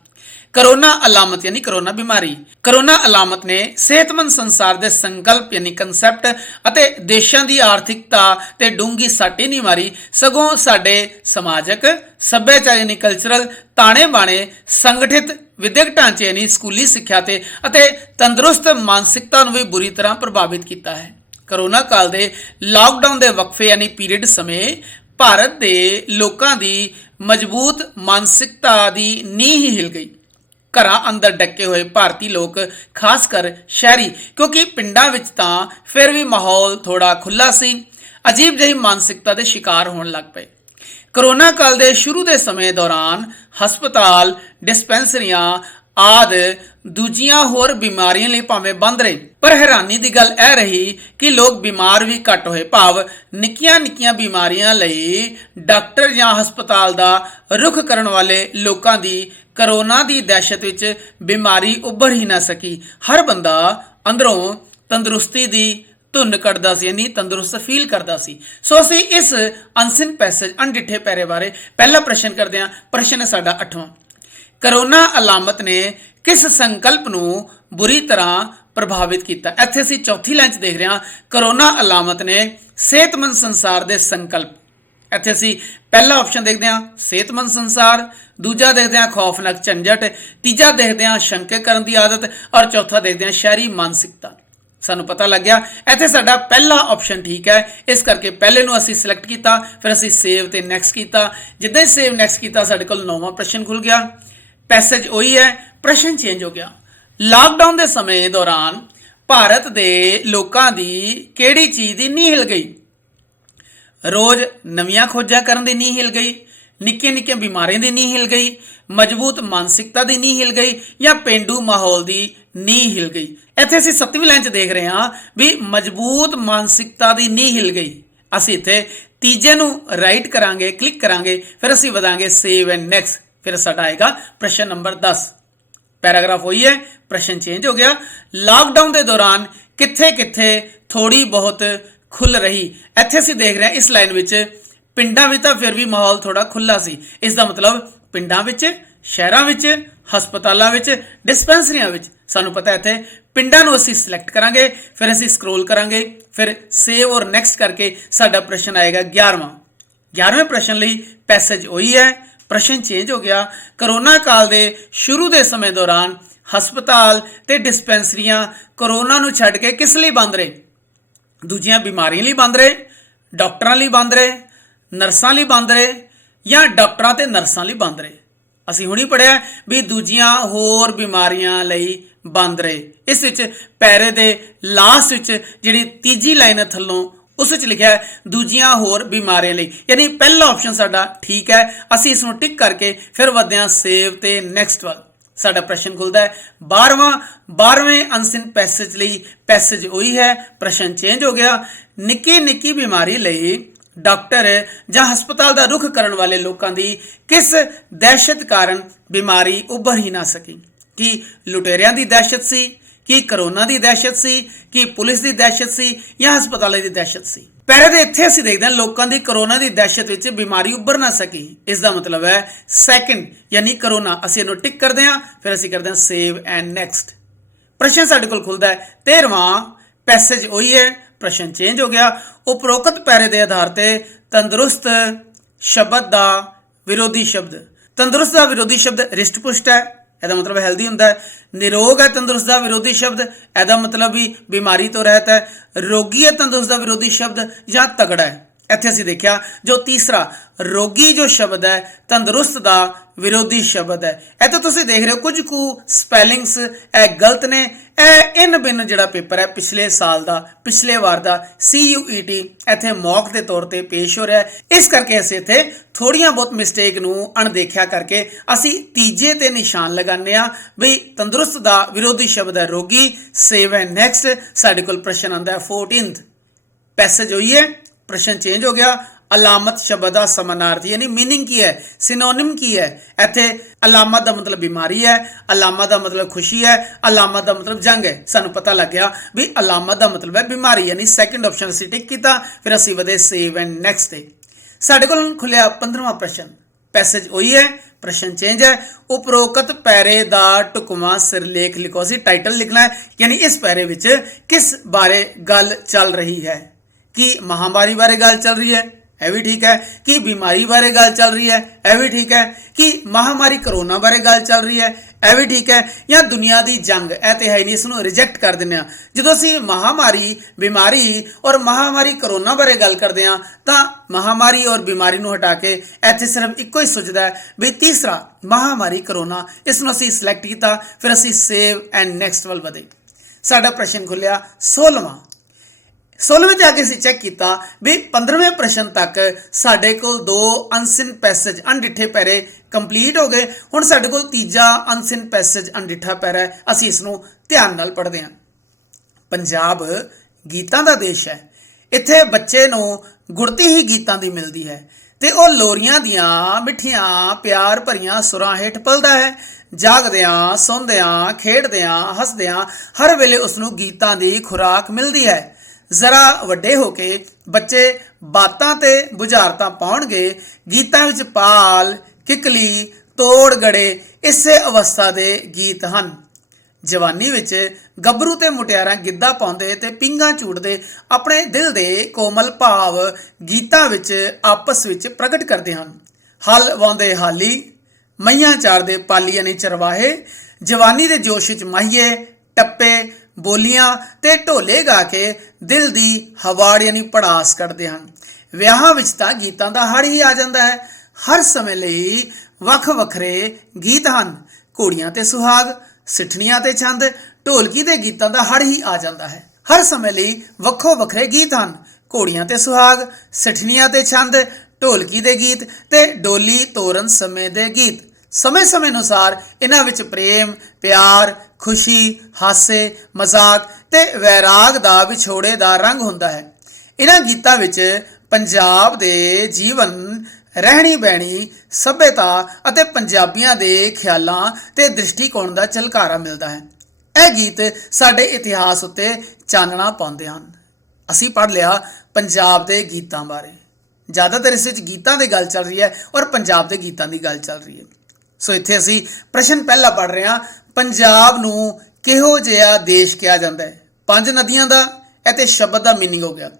कोरोना अलामत यानी कोरोना बीमारी। कोरोना अलामत ने सेहतमंद संसार के संकल्प यानी कंसैप्ट ਅਤੇ देशों की आर्थिकता ते डूंगी सट ही नहीं मारी, सगों साडे समाजक सभ्याचार यानी कल्चरल ताने बाने संगठित विद्यक ढांचे यानी स्कूली सिक्ख्या ते तंदुरुस्त मानसिकता ਨੂੰ भी बुरी तरह प्रभावित किया है। कोरोना काल के लॉकडाउन के वक्फे यानी पीरियड समय भारत के लोगों की मजबूत मानसिकता की नींह ही हिल गई। ਘਰਾਂ ਅੰਦਰ ਡੱਕੇ ਹੋਏ ਭਾਰਤੀ ਲੋਕ ਖਾਸ ਕਰ ਸ਼ਹਿਰੀ, ਕਿਉਂਕਿ ਪਿੰਡਾਂ ਵਿੱਚ ਤਾਂ ਫਿਰ ਵੀ ਮਾਹੌਲ ਥੋੜਾ ਖੁੱਲਾ ਸੀ, ਅਜੀਬ ਜਿਹੀ ਮਾਨਸਿਕਤਾ ਦੇ ਸ਼ਿਕਾਰ ਹੋਣ ਲੱਗ ਪਏ। ਕੋਰੋਨਾ ਕਾਲ ਦੇ ਸ਼ੁਰੂ ਦੇ ਸਮੇਂ ਦੌਰਾਨ ਹਸਪਤਾਲ, ਡਿਸਪੈਂਸਰੀਆਂ ਆਦਿ ਦੂਜੀਆਂ ਹੋਰ ਬਿਮਾਰੀਆਂ ਲਈ ਭਾਵੇਂ ਬੰਦ ਰਹੇ, ਪਰ ਹੈਰਾਨੀ ਦੀ ਗੱਲ ਇਹ ਰਹੀ ਕਿ ਲੋਕ ਬਿਮਾਰ ਵੀ ਘੱਟ ਹੋਏ। ਭਾਵ ਨਿੱਕੀਆਂ ਨਿੱਕੀਆਂ ਬਿਮਾਰੀਆਂ ਲਈ ਡਾਕਟਰ ਜਾਂ ਹਸਪਤਾਲ ਦਾ ਰੁਖ ਕਰਨ ਵਾਲੇ ਲੋਕਾਂ ਦੀ ਕੋਰੋਨਾ ਦੀ ਦਹਿਸ਼ਤ ਵਿੱਚ ਬਿਮਾਰੀ ਉੱਭਰ ਹੀ ਨਾ ਸਕੀ। ਹਰ ਬੰਦਾ ਅੰਦਰੋਂ ਤੰਦਰੁਸਤੀ ਦੀ ਧੁੰਨ ਕੱਢਦਾ ਸੀ, ਯਾਨੀ ਤੰਦਰੁਸਤ ਫੀਲ ਕਰਦਾ ਸੀ। ਸੋ ਅਸੀਂ ਇਸ ਅਨਸਿਨ ਪੈਸੇਜ ਅਣਡਿੱਠੇ ਪੈਰੇ ਬਾਰੇ ਪਹਿਲਾ ਪ੍ਰਸ਼ਨ ਕਰਦੇ ਹਾਂ। ਪ੍ਰਸ਼ਨ ਹੈ ਸਾਡਾ 8ਵਾਂ। कोरोना अलामत ने किस संकल्प ਨੂੰ बुरी तरह प्रभावित किया। ਇੱਥੇ ਅਸੀਂ ਚੌਥੀ ਲਾਈਨ 'ਚ ਦੇਖ ਰਹੇ ਹਾਂ कोरोना अलामत ने सेहतमंद संसार ਦੇ संकल्प। ਇੱਥੇ ਅਸੀਂ ਪਹਿਲਾ ਆਪਸ਼ਨ ਦੇਖਦੇ ਹਾਂ ਸਿਹਤਮੰਦ ਸੰਸਾਰ, ਦੂਜਾ ਦੇਖਦੇ ਹਾਂ ਖੌਫਨਾਕ ਝੰਜਟ, ਤੀਜਾ ਦੇਖਦੇ ਹਾਂ ਸ਼ੰਕੇ ਕਰਨ ਦੀ ਆਦਤ ਔਰ ਚੌਥਾ ਦੇਖਦੇ ਹਾਂ ਸ਼ਹਿਰੀ ਮਾਨਸਿਕਤਾ। ਸਾਨੂੰ ਪਤਾ ਲੱਗ ਗਿਆ ਇੱਥੇ ਸਾਡਾ ਪਹਿਲਾ ਆਪਸ਼ਨ ਠੀਕ ਹੈ, ਇਸ ਕਰਕੇ ਪਹਿਲੇ ਨੂੰ ਅਸੀਂ ਸਿਲੈਕਟ ਕੀਤਾ, ਫਿਰ ਅਸੀਂ ਸੇਵ ਤੇ ਨੈਕਸਟ ਕੀਤਾ। ਜਿੱਦਾਂ ਹੀ ਸੇਵ ਨੈਕਸਟ ਕੀਤਾ ਸਾਡੇ ਕੋਲ 9ਵਾਂ ਪ੍ਰਸ਼ਨ ਖੁੱਲ ਗਿਆ। ਪੈਸੇਜ ਉਹੀ ਹੈ, ਪ੍ਰਸ਼ਨ ਚੇਂਜ ਹੋ ਗਿਆ। ਲਾਕਡਾਊਨ ਦੇ ਸਮੇਂ ਦੌਰਾਨ ਭਾਰਤ ਦੇ ਲੋਕਾਂ ਦੀ ਕਿਹੜੀ ਚੀਜ਼ ਦੀ ਨੀਂਹ ਹਿਲ ਗਈ? ਰੋਜ਼ ਨਵੀਆਂ ਖੋਜਾਂ ਕਰਨ ਦੀ ਨੀਂਹ ਹਿਲ ਗਈ, ਨਿੱਕੀਆਂ ਨਿੱਕੀਆਂ ਬਿਮਾਰੀਆਂ ਦੀ ਨੀਂਹ ਹਿਲ ਗਈ, ਮਜ਼ਬੂਤ ਮਾਨਸਿਕਤਾ ਦੀ ਨੀਂਹ ਹਿਲ ਗਈ ਜਾਂ ਪੇਂਡੂ ਮਾਹੌਲ ਦੀ ਨੀਂਹ ਹਿਲ ਗਈ? ਇੱਥੇ ਅਸੀਂ 7ਵੀਂ ਲਾਈਨ 'ਚ ਦੇਖ ਰਹੇ ਹਾਂ ਵੀ ਮਜ਼ਬੂਤ ਮਾਨਸਿਕਤਾ ਦੀ ਨੀਂਹ ਹਿਲ ਗਈ। ਅਸੀਂ ਇੱਥੇ ਤੀਜੇ ਨੂੰ ਰਾਈਟ ਕਰਾਂਗੇ, ਕਲਿੱਕ ਕਰਾਂਗੇ, ਫਿਰ ਅਸੀਂ ਵਧਾਂਗੇ ਸੇਵ ਐਂਡ ਨੈਕਸਟ। फिर साडा आएगा प्रश्न नंबर 10। पैराग्राफ वही है, प्रश्न चेंज हो गया। लॉकडाउन के दौरान किथे किथे थोड़ी बहुत खुल रही। इत्थे असीं देख रहे हैं इस लाइन विच पिंडां विच तां फिर भी माहौल थोड़ा खुला सी। इसका मतलब पिंडां विच, शहरां विच, हस्पतालां विच, डिस्पैंसरियां विच। सानूं पता है इत्थे पिंडां नूं असीं सिलेक्ट करांगे, फिर असीं स्क्रोल करांगे, फिर सेव और नैक्सट करके साडा प्रश्न आएगा 11वां। 11वें प्रश्न लई पैसेज वही है, प्रश्न चेंज हो गया। कोरोना काल के शुरू के समय दौरान हस्पताल ते डिस्पैंसरियां कोरोना नूं छड्ड के किस लिए बंद रहे? दूजियां बीमारियां लिए बंद रहे, डॉक्टरां लिए बंद रहे, नर्सां लिए बंद रहे या डॉक्टरां ते नर्सां लिए बंद रहे? असीं हुणी पढ़िया भी दूजियां होर बीमारियां लई बंद रहे। इस विच पैरे दे लास्ट विच जिहड़ी तीजी लाइन थल्लों उस लिखा है दूजियां होर बीमारियां लई, यानी पहला ऑप्शन साडा ठीक है। असीं इसनूं टिक करके फिर वधदे हां सेव ते नैक्सट वाल। साडा प्रश्न खुलदा है 12वें अनसिन पैसेज लई पैसेज वही है, प्रश्न चेंज हो गया। निक्की निक्की बीमारी लई डॉक्टर जां हस्पताल दा रुख करन वाले लोकां दी किस दहशत कारण बीमारी उभर ही ना सकी? कि लुटेरियां दी दहशत सी, कि कोरोना की दहशत सी, कि पुलिस की दहशत सी या हस्पतालों की दहशत सी? पहले तो इत्थे असीं देखते हैं लोगों की कोरोना की दहशत विच बीमारी उभर ना सकी। इसका मतलब है सैकेंड यानी कोरोना। असीं इहनूं टिक करते हैं, फिर असीं करते हैं सेव एंड नैक्सट। प्रश्न साडे कोल खुलदा है 13वां। पैसेज वही है, प्रश्न चेंज हो गया। उपरोक्त पैरे के आधार पर तंदुरुस्त शब्द का विरोधी शब्द। तंदुरुस्त का विरोधी शब्द रिष्ट पुष्ट है, ਇਹਦਾ मतलब हेल्दी ਹੁੰਦਾ है। निरोग है तंदुरुस्त का विरोधी शब्द, ਇਹਦਾ मतलब भी बीमारी तो रहता है। रोगी है तंदुरुस्त का विरोधी शब्द या तगड़ा है। ਇੱਥੇ ਅਸੀਂ ਦੇਖਿਆ ਜੋ ਤੀਸਰਾ ਰੋਗੀ ਜੋ ਸ਼ਬਦ ਹੈ ਤੰਦਰੁਸਤ ਦਾ ਵਿਰੋਧੀ ਸ਼ਬਦ ਹੈ। ਇੱਥੇ ਤੁਸੀਂ ਦੇਖ ਰਹੇ ਹੋ ਕੁਝ ਕੁ ਸਪੈਲਿੰਗਸ ਇਹ ਗਲਤ ਨੇ। ਇਹ ਇਨ ਬਿਨ ਜਿਹੜਾ ਪੇਪਰ ਹੈ ਪਿਛਲੇ ਸਾਲ ਦਾ, ਪਿਛਲੇ ਵਾਰ ਦਾ CUET ਇੱਥੇ ਮੌਕ ਦੇ ਤੌਰ ਤੇ ਪੇਸ਼ ਹੋ ਰਿਹਾ ਹੈ। ਇਸ ਕਰਕੇ ਅਸੀਂ ਇੱਥੇ ਥੋੜੀਆਂ ਬਹੁਤ ਮਿਸਟੇਕ ਨੂੰ ਅਣਦੇਖਿਆ ਕਰਕੇ ਅਸੀਂ ਤੀਜੇ ਤੇ ਨਿਸ਼ਾਨ ਲਗਾਉਂਦੇ ਆ ਵੀ ਤੰਦਰੁਸਤ ਦਾ ਵਿਰੋਧੀ ਸ਼ਬਦ ਹੈ ਰੋਗੀ। ਸੇਵ ਐਂਡ ਨੈਕਸਟ ਸਾਡੇ ਕੋਲ ਪ੍ਰਸ਼ਨ ਆਉਂਦਾ ਹੈ 14th ਪੈਸੇਜ ਹੋਈ ਹੈ। प्रश्न चेंज हो गया। अलामत शब्द का समानार्थी यानी मीनिंग की है, सिनोनिम की है। इत्थे अलामत का मतलब बीमारी है, अलामत का मतलब खुशी है, अलामत का मतलब जंग है। सानू पता लग गया भी अलामत का मतलब है बीमारी, यानी सैकेंड ऑप्शन असीं टिक किया। फिर असीं वधे सेव एंड नैक्सट ते। साडे कोल खुलिया 15वां प्रश्न। पैसेज वही है, प्रश्न चेंज है। उपरोक्त पैरे दा टुकवा सिरलेख लिखो। असीं टाइटल लिखना है, यानी इस पैरे विच किस बारे गल चल रही है। कि महामारी बारे गल चल रही है, यह भी ठीक है। कि बीमारी बारे गल चल रही है, यह भी ठीक है। कि महामारी करोना बारे गल चल रही है, यह भी ठीक है। या दुनिया की जंग, यह तो है नहीं, इसनों रिजेक्ट कर दें। जो असीं महामारी, बीमारी और महामारी करोना बारे गल करते हैं तो महामारी और बीमारी नूं हटा के इत्थे सिर्फ इक्को ही सुझदा है भी तीसरा महामारी करोना। इसनों असीं सिलैक्ट किया। फिर असीं सेव एंड नैक्सट वल वधे। साडा प्रश्न खुलिया 16वां। 16वें ते आके असीं चैक किया भी 15वें प्रश्न तक साडे कोल 2 अनसिन पैसेज अनडिठे पैरे कंप्लीट हो गए। हुण साडे कोल तीजा अनसिन पैसेज अनडिठा पैरा है। असीं इसनूं ध्यान नाल पढ़दे हां। पंजाब गीतां दा देश है। इत्थे बच्चे नूं गुड़ती ही गीतां दी मिलदी है ते ओह लोरियां दियां मिठियां प्यार भरियां सुरां हेठ पलदा है। जागदियां, सौंदियां, खेडदियां, हसदियां हर वेले उसनूं गीतां दी खुराक मिलदी है। जरा वड्डे होके बच्चे बातां ते बुझारतां पाउणगे। गीतां विच पाल, किकली, तोड़ गड़े इसे अवस्था दे गीत हन। जवानी विच गभरू ते मुटियारां गिद्धा पाउंदे ते पींघां झूटदे अपने दिल दे कोमल भाव गीतां विच आपस विच प्रगट करदे हन। हल वाउंदे हाली, मईयां चारदे पाली यानी चरवाहे। जवानी दे जोश विच माहिए, टप्पे, बोलियां ते ढोले गा के दिल दी हवाड़ यानी पड़ास कढ़दे हन। विआहां विच तां गीतां दा हड़ ही आ जांदा है। हर समय लई वख वखरे गीत हन। घोड़ियां ते सुहाग, सिठणियां ते छंद, ढोलकी दे गीतां दा हड़ ही आ जांदा है। हर समय लई वखो वखरे गीत हन। घोड़ियां ते सुहाग, सिठणियां ते छंद, ढोलकी दे गीत ते डोली तोरन समय दे गीत। समय समय अनुसार इन्हां विच प्रेम, प्यार, खुशी, हासे, मजाक ते वैराग दा विछोड़े दा रंग हुंदा है। इन्हां गीतां विच पंजाब दे जीवन, रहनी बहनी, सभ्यता अते पंजाबियां दे ख्यालां ते दृष्टिकोण दा झलकारा मिलदा है। ਇਹ गीत साडे इतिहास उत्ते चानना पाउंदे हन। असीं पढ़ लिया पंजाब दे गीतां बारे। ज़्यादातर इस विच गीतां दी गल चल रही है और पंजाब दे गीतां दी गल चल रही है। सो इत्थे असीं प्रश्न पहला पढ़ रहे हां, पंजाब नूं किहो जिहा देश कहा जांदा है। 5 नदियां दा इह ते शब्द दा मीनिंग हो गया।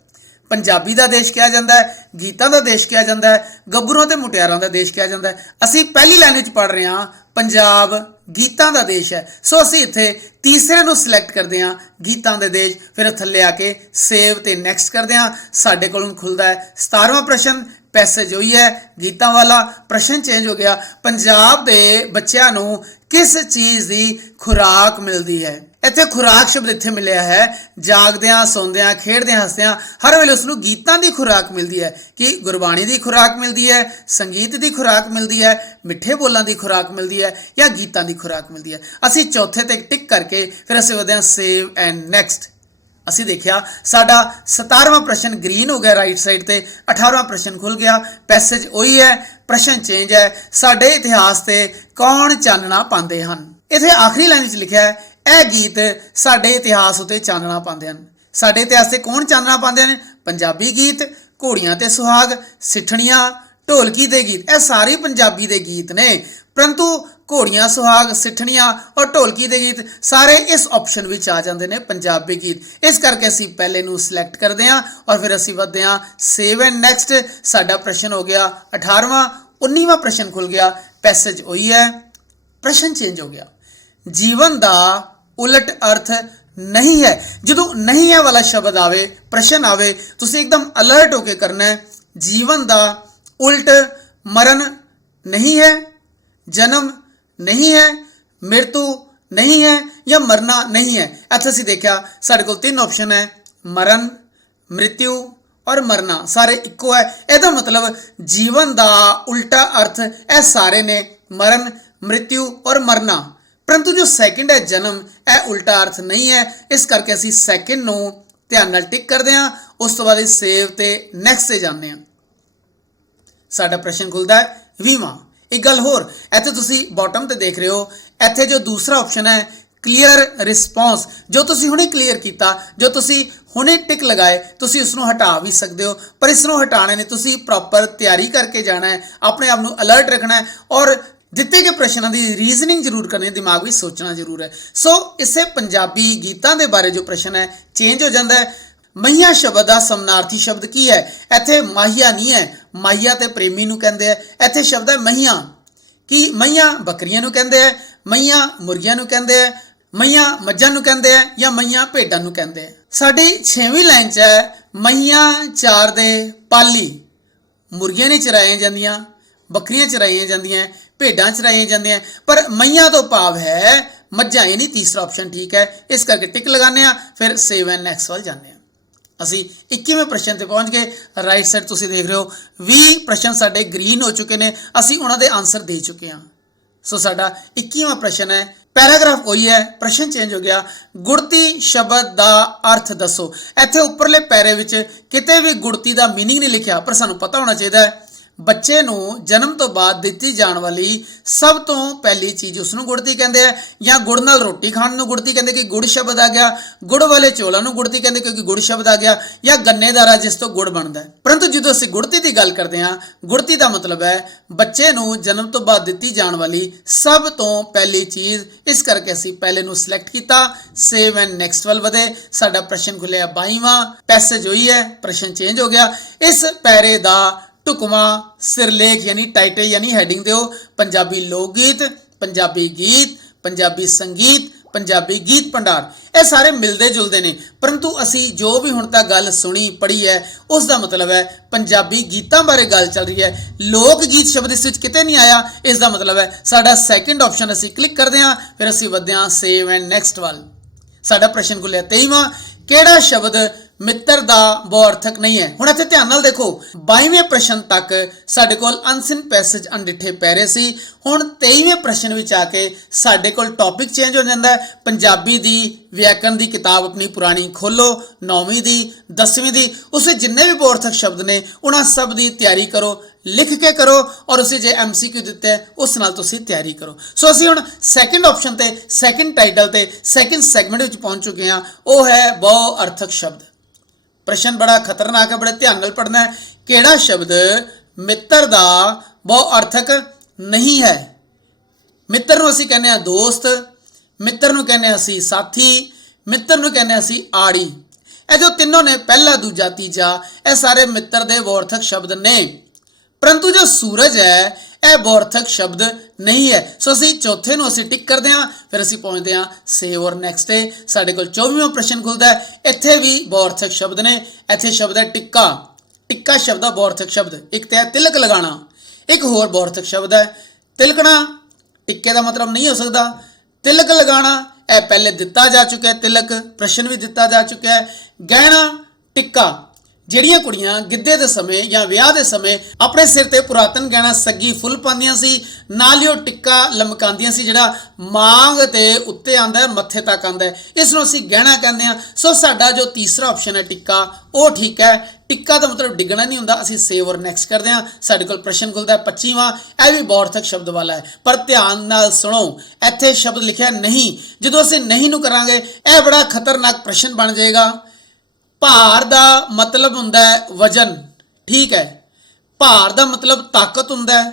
पंजाबी दा देश कहा जांदा है, गीतां दा देश कहा जांदा है, गभरूआं ते मुटियारां दा देश कहा जांदा है। असीं पहली लाइन विच पढ़ रहे हां पंजाब गीतां दा देश है। सो असीं इत्थे तीसरे नूं सिलैक्ट करदे हां गीतां दे देश। फिर थल्ले आके सेव ते नैक्सट करदे हां। साडे कोल खुलदा है 17वां प्रश्न। पैसेज होई है गीतां वाला। प्रश्न चेंज हो गया। पंजाब दे बच्चिआं नूं किस चीज़ दी खुराक मिलदी है। इत्थे खुराक शब्द इत्थे मिलिया है जागदियां, सौंदियां, खेडदियां, हसदियां हर वेले उसनूं गीतां दी खुराक मिलदी है। कि गुरबाणी दी खुराक मिलदी है, संगीत दी खुराक मिलदी है, मिठे बोलां दी खुराक मिलदी है या गीतां दी खुराक मिलदी है। असीं चौथे ते टिक करके फिर असीं वधदे हां सेव एंड नैक्सट। असीं देखिया साडा 17वां प्रश्न ग्रीन हो गया राइट साइड ते। 18वां प्रश्न खुल गया। पैसेज वही है, प्रश्न चेंज है। साडे इतिहास ते कौन चानना पांदे हन। इत्थे आखिरी लाइन विच लिखिआ है यह गीत साडे इतिहास उत्ते चानना पांदे हन। साडे इतिहास ते कौन चानना पांदे हन। पंजाबी गीत, घोड़ियां ते सुहाग, सिठणियां, ढोलकी दे गीत, यह सारे पंजाबी दे गीत ने। परंतु घोड़ियां, सुहाग, सिठणियां और ढोलकी दे गीत सारे इस ऑप्शन विच आ जाते हैं पंजाबी गीत। इस करके असीं पहले नूं सिलैक्ट करते हैं और फिर असीं वधदे हां सेव एंड नैक्सट। साडा प्रश्न हो गया 18वां। 19वां प्रश्न खुल गया। पैसेज वही है, प्रश्न चेंज हो गया। जीवन दा उलट अर्थ नहीं है। जो नहीं है वाला शब्द आवे, प्रश्न आवे, तुसीं एकदम अलर्ट होकर करना है ਜੀਵਨ ਦਾ ਉਲਟ ਮਰਨ नहीं है, जन्म नहीं है, मृत्यु नहीं है या मरना नहीं है। ਇੱਥੇ ਅਸੀਂ ਦੇਖਿਆ ਸਾਡੇ ਕੋਲ ਤਿੰਨ ਆਪਸ਼ਨ ਹੈ, ਮਰਨ, ਮ੍ਰਿਤਿੂ ਔਰ ਮਰਨਾ, ਸਾਰੇ ਇੱਕੋ ਹੈ। ਇਹਦਾ ਮਤਲਬ ਜੀਵਨ ਦਾ ਉਲਟਾ ਅਰਥ ਇਹ ਸਾਰੇ ਨੇ, ਮਰਨ, ਮ੍ਰਿਤਿੂ ਔਰ ਮਰਨਾ। ਪਰੰਤੂ ਜੋ ਸੈਕਿੰਡ ਹੈ ਜਨਮ, ਇਹ ਉਲਟਾ ਅਰਥ ਨਹੀਂ ਹੈ। ਇਸ ਕਰਕੇ ਅਸੀਂ ਸੈਕਿੰਡ ਨੂੰ ਧਿਆਨ ਨਾਲ ਟਿਕ ਕਰਦੇ ਹਾਂ। ਉਸ ਤੋਂ ਬਾਅਦ ਸੇਵ ਤੇ ਨੈਕਸਟ ਤੇ ਜਾਂਦੇ ਹਾਂ। ਸਾਡਾ ਪ੍ਰਸ਼ਨ ਖੁੱਲਦਾ ਹੈ 20ਵਾਂ। ਇੱਕ ਗੱਲ ਹੋਰ, ਇੱਥੇ ਤੁਸੀਂ ਬਾਟਮ ਤੇ ਦੇਖ ਰਹੇ ਹੋ, ਇੱਥੇ ਜੋ ਦੂਸਰਾ ਆਪਸ਼ਨ ਹੈ ਕਲੀਅਰ ਰਿਸਪੌਂਸ, ਜੋ ਤੁਸੀਂ ਹੁਣੇ ਕਲੀਅਰ ਕੀਤਾ, ਜੋ ਤੁਸੀਂ ਹੁਣੇ ਟਿਕ ਲਗਾਏ, ਤੁਸੀਂ ਉਸ ਨੂੰ ਹਟਾ ਵੀ ਸਕਦੇ ਹੋ, ਪਰ ਇਸ ਨੂੰ ਹਟਾਣੇ ਨੇ ਤੁਸੀਂ ਪ੍ਰੋਪਰ ਤਿਆਰੀ ਕਰਕੇ ਜਾਣਾ ਹੈ, ਆਪਣੇ ਆਪ ਨੂੰ ਅਲਰਟ ਰੱਖਣਾ ਹੈ ਔਰ ਦਿੱਤੇ ਗਏ ਪ੍ਰਸ਼ਨਾਂ ਦੀ ਰੀਜ਼ਨਿੰਗ ਜ਼ਰੂਰ ਕਰਨੀ ਹੈ, ਦਿਮਾਗ ਵਿੱਚ ਸੋਚਣਾ ਜ਼ਰੂਰ ਹੈ। ਸੋ ਇਸੇ ਪੰਜਾਬੀ ਗੀਤਾਂ ਦੇ ਬਾਰੇ ਜੋ ਪ੍ਰਸ਼ਨ ਹੈ ਚੇਂਜ ਹੋ ਜਾਂਦਾ ਹੈ। ਮਈਆ ਸ਼ਬਦ ਦਾ ਸਮਨਾਰਥੀ ਸ਼ਬਦ ਕੀ ਹੈ? ਇੱਥੇ ਮਾਹੀਆ ਨਹੀਂ ਹੈ, ਮਾਹੀਆ ਤੇ ਪ੍ਰੇਮੀ ਨੂੰ ਕਹਿੰਦੇ ਆ। ਇੱਥੇ ਸ਼ਬਦ ਹੈ ਮਈਆ। ਕੀ ਮਈਆ ਬੱਕਰੀਆਂ ਨੂੰ ਕਹਿੰਦੇ ਆ, ਮਈਆ ਮੁਰਗੀਆਂ ਨੂੰ ਕਹਿੰਦੇ ਆ, ਮਈਆ ਮੱਝਾਂ ਨੂੰ ਕਹਿੰਦੇ ਆ ਜਾਂ ਮਈਆ ਭੇਡਾਂ ਨੂੰ ਕਹਿੰਦੇ ਆ। ਸਾਡੀ 6ਵੀਂ ਲਾਈਨ 'ਚ ਹੈ ਮਈਆ ਚਾਰ ਦੇ ਪਾਲੀ, ਮੁਰਗੀਆਂ ਨਹੀਂ ਚਰਾਈਆਂ ਜਾਂਦੀਆਂ, ਬੱਕਰੀਆਂ ਚਰਾਈਆਂ ਜਾਂਦੀਆਂ, ਭੇਡਾਂ ਚਰਾਈਆਂ ਜਾਂਦੀਆਂ, ਪਰ ਮਈਆ ਤੋਂ ਭਾਵ ਹੈ ਮੱਝਾਂ, ਇਹ ਨਹੀਂ ਤੀਸਰਾ ਆਪਸ਼ਨ ਠੀਕ ਹੈ। ਇਸ ਕਰਕੇ ਟਿਕ ਲਗਾਉਂਦੇ ਆ, ਫਿਰ ਸੇਵ ਐਂਡ ਨੈਕਸਟ ਵੱਲ ਜਾਂਦੇ ਆ। ਅਸੀਂ 21ਵੇਂ ਪ੍ਰਸ਼ਨ ਤੇ ਪਹੁੰਚ ਗਏ। ਰਾਈਟ ਸਾਈਡ ਤੁਸੀਂ ਦੇਖ ਰਹੇ ਹੋ 20 ਪ੍ਰਸ਼ਨ ਸਾਡੇ ਗ੍ਰੀਨ ਹੋ ਚੁੱਕੇ ਨੇ, ਅਸੀਂ ਉਹਨਾਂ ਦੇ ਆਨਸਰ ਦੇ ਚੁੱਕੇ ਹਾਂ। ਸੋ ਸਾਡਾ 21ਵਾਂ ਪ੍ਰਸ਼ਨ ਹੈ, ਪੈਰਾਗ੍ਰਾਫ ਉਹੀ ਹੈ, ਪ੍ਰਸ਼ਨ ਚੇਂਜ ਹੋ ਗਿਆ। ਗੁੜਤੀ ਸ਼ਬਦ ਦਾ ਅਰਥ ਦੱਸੋ। ਇੱਥੇ ਉੱਪਰਲੇ ਪੈਰੇ ਵਿੱਚ ਕਿਤੇ ਵੀ ਗੁੜਤੀ ਦਾ ਮੀਨਿੰਗ ਨਹੀਂ ਲਿਖਿਆ, ਪਰ ਸਾਨੂੰ ਪਤਾ ਹੋਣਾ ਚਾਹੀਦਾ ਹੈ ਬੱਚੇ ਨੂੰ ਜਨਮ ਤੋਂ ਬਾਅਦ ਦਿੱਤੀ ਜਾਣ ਵਾਲੀ ਸਭ ਤੋਂ ਪਹਿਲੀ ਚੀਜ਼ ਉਸ ਨੂੰ ਗੁੜਤੀ ਕਹਿੰਦੇ ਆ, ਜਾਂ ਗੁੜ ਨਾਲ ਰੋਟੀ ਖਾਣ ਨੂੰ ਗੁੜਤੀ ਕਹਿੰਦੇ ਕਿ ਗੁੜ ਸ਼ਬਦ ਆ ਗਿਆ, ਗੁੜ ਵਾਲੇ ਚੌਲਾਂ ਨੂੰ ਗੁੜਤੀ ਕਹਿੰਦੇ ਕਿਉਂਕਿ ਗੁੜ ਸ਼ਬਦ ਆ ਗਿਆ, ਜਾਂ ਗੰਨੇ ਦਾ ਰਸ ਜਿਸ ਤੋਂ ਗੁੜ ਬਣਦਾ ਹੈ। ਪਰੰਤੂ ਜਦੋਂ ਅਸੀਂ ਗੁੜਤੀ ਦੀ ਗੱਲ ਕਰਦੇ ਹਾਂ, ਗੁੜਤੀ ਦਾ ਮਤਲਬ ਹੈ ਬੱਚੇ ਨੂੰ ਜਨਮ ਤੋਂ ਬਾਅਦ ਦਿੱਤੀ ਜਾਣ ਵਾਲੀ ਸਭ ਤੋਂ ਪਹਿਲੀ ਚੀਜ਼। ਇਸ ਕਰਕੇ ਅਸੀਂ ਪਹਿਲੇ ਨੂੰ ਸਿਲੈਕਟ ਕੀਤਾ, ਸੇਵ ਐਂਡ ਨੈਕਸਟ ਵੱਲ ਵਧੇ। ਸਾਡਾ ਪ੍ਰਸ਼ਨ ਖੁੱਲਿਆ 22ਵਾਂ, ਪੈਸੇਜ ਹੋਈ ਹੈ, ਪ੍ਰਸ਼ਨ ਚੇਂਜ ਹੋ ਗਿਆ। ਇਸ ਪੈਰੇ ਦਾ ਢੁਕਵਾਂ ਸਿਰਲੇਖ ਯਾਨੀ ਟਾਈਟਲ ਯਾਨੀ ਹੈਡਿੰਗ ਦਿਓ, ਪੰਜਾਬੀ ਲੋਕ ਗੀਤ, ਪੰਜਾਬੀ ਗੀਤ, ਪੰਜਾਬੀ ਸੰਗੀਤ, ਪੰਜਾਬੀ ਗੀਤ ਭੰਡਾਰ। ਇਹ ਸਾਰੇ ਮਿਲਦੇ ਜੁਲਦੇ ਨੇ, ਪਰੰਤੂ ਅਸੀਂ ਜੋ ਵੀ ਹੁਣ ਤੱਕ ਗੱਲ ਸੁਣੀ ਪੜ੍ਹੀ ਹੈ ਉਸ ਦਾ ਮਤਲਬ ਹੈ ਪੰਜਾਬੀ ਗੀਤਾਂ ਬਾਰੇ ਗੱਲ ਚੱਲ ਰਹੀ ਹੈ। ਲੋਕ ਗੀਤ ਸ਼ਬਦ ਇਸ ਵਿੱਚ ਕਿਤੇ ਨਹੀਂ ਆਇਆ। ਇਸ ਦਾ ਮਤਲਬ ਹੈ ਸਾਡਾ ਸੈਕਿੰਡ ਆਪਸ਼ਨ ਅਸੀਂ ਕਲਿੱਕ ਕਰਦੇ ਹਾਂ, ਫਿਰ ਅਸੀਂ ਵਧਦੇ ਹਾਂ ਸੇਵ ਐਂਡ ਨੈਕਸਟ ਵੱਲ। ਸਾਡਾ ਪ੍ਰਸ਼ਨ ਖੁੱਲਿਆ 23ਵਾਂ, ਕਿਹੜਾ ਸ਼ਬਦ ਮਿੱਤਰ ਦਾ ਬਹੁਅਰਥਕ ਨਹੀਂ ਹੈ। ਹੁਣ ਇੱਥੇ ਧਿਆਨ ਨਾਲ ਦੇਖੋ, 22ਵੇਂ ਪ੍ਰਸ਼ਨ ਤੱਕ ਸਾਡੇ ਕੋਲ ਅਨਸਿਨ ਪੈਸੇਜ ਅਣਡਿੱਠੇ ਪੈਰੇ ਸੀ। ਹੁਣ 23ਵੇਂ ਪ੍ਰਸ਼ਨ ਵਿੱਚ ਆ ਕੇ ਸਾਡੇ ਕੋਲ ਟੌਪਿਕ ਚੇਂਜ ਹੋ ਜਾਂਦਾ ਹੈ। ਪੰਜਾਬੀ ਦੀ ਵਿਆਕਰਨ ਦੀ ਕਿਤਾਬ ਆਪਣੀ ਪੁਰਾਣੀ ਖੋਲੋ, 9ਵੀਂ ਦੀ, 10ਵੀਂ ਦੀ, ਉਸੇ ਜਿੰਨੇ ਵੀ ਬਹੁਅਰਥਕ ਸ਼ਬਦ ਨੇ ਉਹਨਾਂ ਸਭ ਦੀ ਤਿਆਰੀ ਕਰੋ, ਲਿਖ ਕੇ ਕਰੋ, ਔਰ ਉਸੇ ਜੇ MCQ ਦਿੱਤੇ ਉਸ ਨਾਲ ਤੁਸੀਂ ਤਿਆਰੀ ਕਰੋ। ਸੋ ਅਸੀਂ ਹੁਣ ਸੈਕਿੰਡ ਆਪਸ਼ਨ ਤੇ, ਸੈਕਿੰਡ ਟਾਈਟਲ ਤੇ, ਸੈਕਿੰਡ ਸੈਗਮੈਂਟ ਵਿੱਚ ਪਹੁੰਚ ਚੁੱਕੇ ਹਾਂ, ਉਹ ਹੈ ਬਹੁਅਰਥਕ ਸ਼ਬਦ। ਪ੍ਰਸ਼ਨ ਬੜਾ ਖਤਰਨਾਕ ਹੈ, ਬੜੇ ਧਿਆਨ ਨਾਲ ਪੜ੍ਹਨਾ ਹੈ। ਕਿਹੜਾ ਸ਼ਬਦ ਮਿੱਤਰ ਦਾ ਬਹੁਅਰਥਕ ਨਹੀਂ ਹੈ? ਮਿੱਤਰ ਨੂੰ ਅਸੀਂ ਕਹਿੰਦੇ ਹਾਂ ਦੋਸਤ, ਮਿੱਤਰ ਨੂੰ ਕਹਿੰਦੇ ਹਾਂ ਅਸੀਂ ਸਾਥੀ, ਮਿੱਤਰ ਨੂੰ ਕਹਿੰਦੇ ਹਾਂ ਅਸੀਂ ਆੜੀ। ਇਹ ਜੋ ਤਿੰਨੋਂ ਨੇ, ਪਹਿਲਾ, ਦੂਜਾ, ਤੀਜਾ, ਇਹ ਸਾਰੇ ਮਿੱਤਰ ਦੇ ਬਹੁਅਰਥਕ ਸ਼ਬਦ ਨੇ। ਪਰੰਤੂ ਜੋ ਸੂਰਜ ਹੈ ਇਹ ਬਹੁਅਰਥਕ ਸ਼ਬਦ ਨਹੀਂ ਹੈ। ਸੋ ਅਸੀਂ ਚੌਥੇ ਨੂੰ ਅਸੀਂ ਟਿਕ ਕਰਦੇ ਹਾਂ, ਫਿਰ ਅਸੀਂ ਪਹੁੰਚਦੇ ਹਾਂ ਸੇਵ ਔਰ ਨੈਕਸਟ ਤੇ। ਸਾਡੇ ਕੋਲ 24ਵਾਂ ਪ੍ਰਸ਼ਨ ਖੁੱਲਦਾ ਹੈ। ਇੱਥੇ ਵੀ ਬਹੁਅਰਥਕ ਸ਼ਬਦ ਨੇ। ਇੱਥੇ ਸ਼ਬਦ ਹੈ ਟਿੱਕਾ। ਟਿੱਕਾ ਸ਼ਬਦ ਦਾ ਬਹੁਅਰਥਕ ਸ਼ਬਦ। ਇੱਕ ਤੇ ਹੈ ਤਿਲਕ ਲਗਾਉਣਾ, ਇੱਕ ਹੋਰ ਬਹੁਅਰਥਕ ਸ਼ਬਦ ਹੈ ਤਿਲਕਣਾ। ਟਿੱਕੇ ਦਾ ਮਤਲਬ ਨਹੀਂ ਹੋ ਸਕਦਾ। ਤਿਲਕ ਲਗਾਉਣਾ ਇਹ ਪਹਿਲੇ ਦਿੱਤਾ ਜਾ ਚੁੱਕਾ ਹੈ, ਤਿਲਕ ਪ੍ਰਸ਼ਨ ਵੀ ਦਿੱਤਾ ਜਾ ਚੁੱਕਾ ਹੈ। ਗਹਿਣਾ, ਟਿੱਕਾ। ਜਿਹੜੀਆਂ ਕੁੜੀਆਂ ਗਿੱਧੇ ਦੇ ਸਮੇਂ ਜਾਂ ਵਿਆਹ ਦੇ ਸਮੇਂ ਆਪਣੇ ਸਿਰ ਤੇ ਪੁਰਾਤਨ ਗਹਿਣਾ ਸੱਗੀ ਫੁੱਲ ਪਾਉਂਦੀਆਂ ਸੀ, ਨਾਲ ਹੀ ਉਹ ਟਿੱਕਾ ਲਮਕਾਉਂਦੀਆਂ ਸੀ, ਜਿਹੜਾ ਮਾਂਗ ਤੇ ਉੱਤੇ ਆਉਂਦਾ ਹੈ, ਮੱਥੇ ਤੱਕ ਆਉਂਦਾ ਹੈ, ਇਸ ਨੂੰ ਅਸੀਂ ਗਹਿਣਾ ਕਹਿੰਦੇ ਹਾਂ। ਸੋ ਸਾਡਾ ਜੋ ਤੀਸਰਾ ਆਪਸ਼ਨ ਹੈ ਟਿੱਕਾ, ਉਹ ਠੀਕ ਹੈ। ਟਿੱਕਾ ਦਾ ਮਤਲਬ ਡਿੱਗਣਾ ਨਹੀਂ ਹੁੰਦਾ। ਅਸੀਂ ਸੇਵ ਔਰ ਨੈਕਸਟ ਕਰਦੇ ਹਾਂ। ਸਾਡੇ ਕੋਲ ਪ੍ਰਸ਼ਨ ਖੁੱਲਦਾ ਹੈ 25ਵਾਂ। ਇਹ ਵੀ ਬਹੁਅਰਥਕ ਸ਼ਬਦ ਵਾਲਾ ਹੈ, ਪਰ ਧਿਆਨ ਨਾਲ ਸੁਣੋ, ਇੱਥੇ ਸ਼ਬਦ ਲਿਖਿਆ ਨਹੀਂ। ਜਦੋਂ ਅਸੀਂ ਨਹੀਂ ਨੂੰ ਕਰਾਂਗੇ ਇਹ ਬੜਾ ਖਤਰਨਾਕ ਪ੍ਰਸ਼ਨ ਬਣ ਜਾਏਗਾ। ਭਾਰ ਦਾ ਮਤਲਬ ਹੁੰਦਾ ਹੈ ਵਜਨ, ਠੀਕ ਹੈ। ਭਾਰ ਦਾ ਮਤਲਬ ਤਾਕਤ ਹੁੰਦਾ ਹੈ,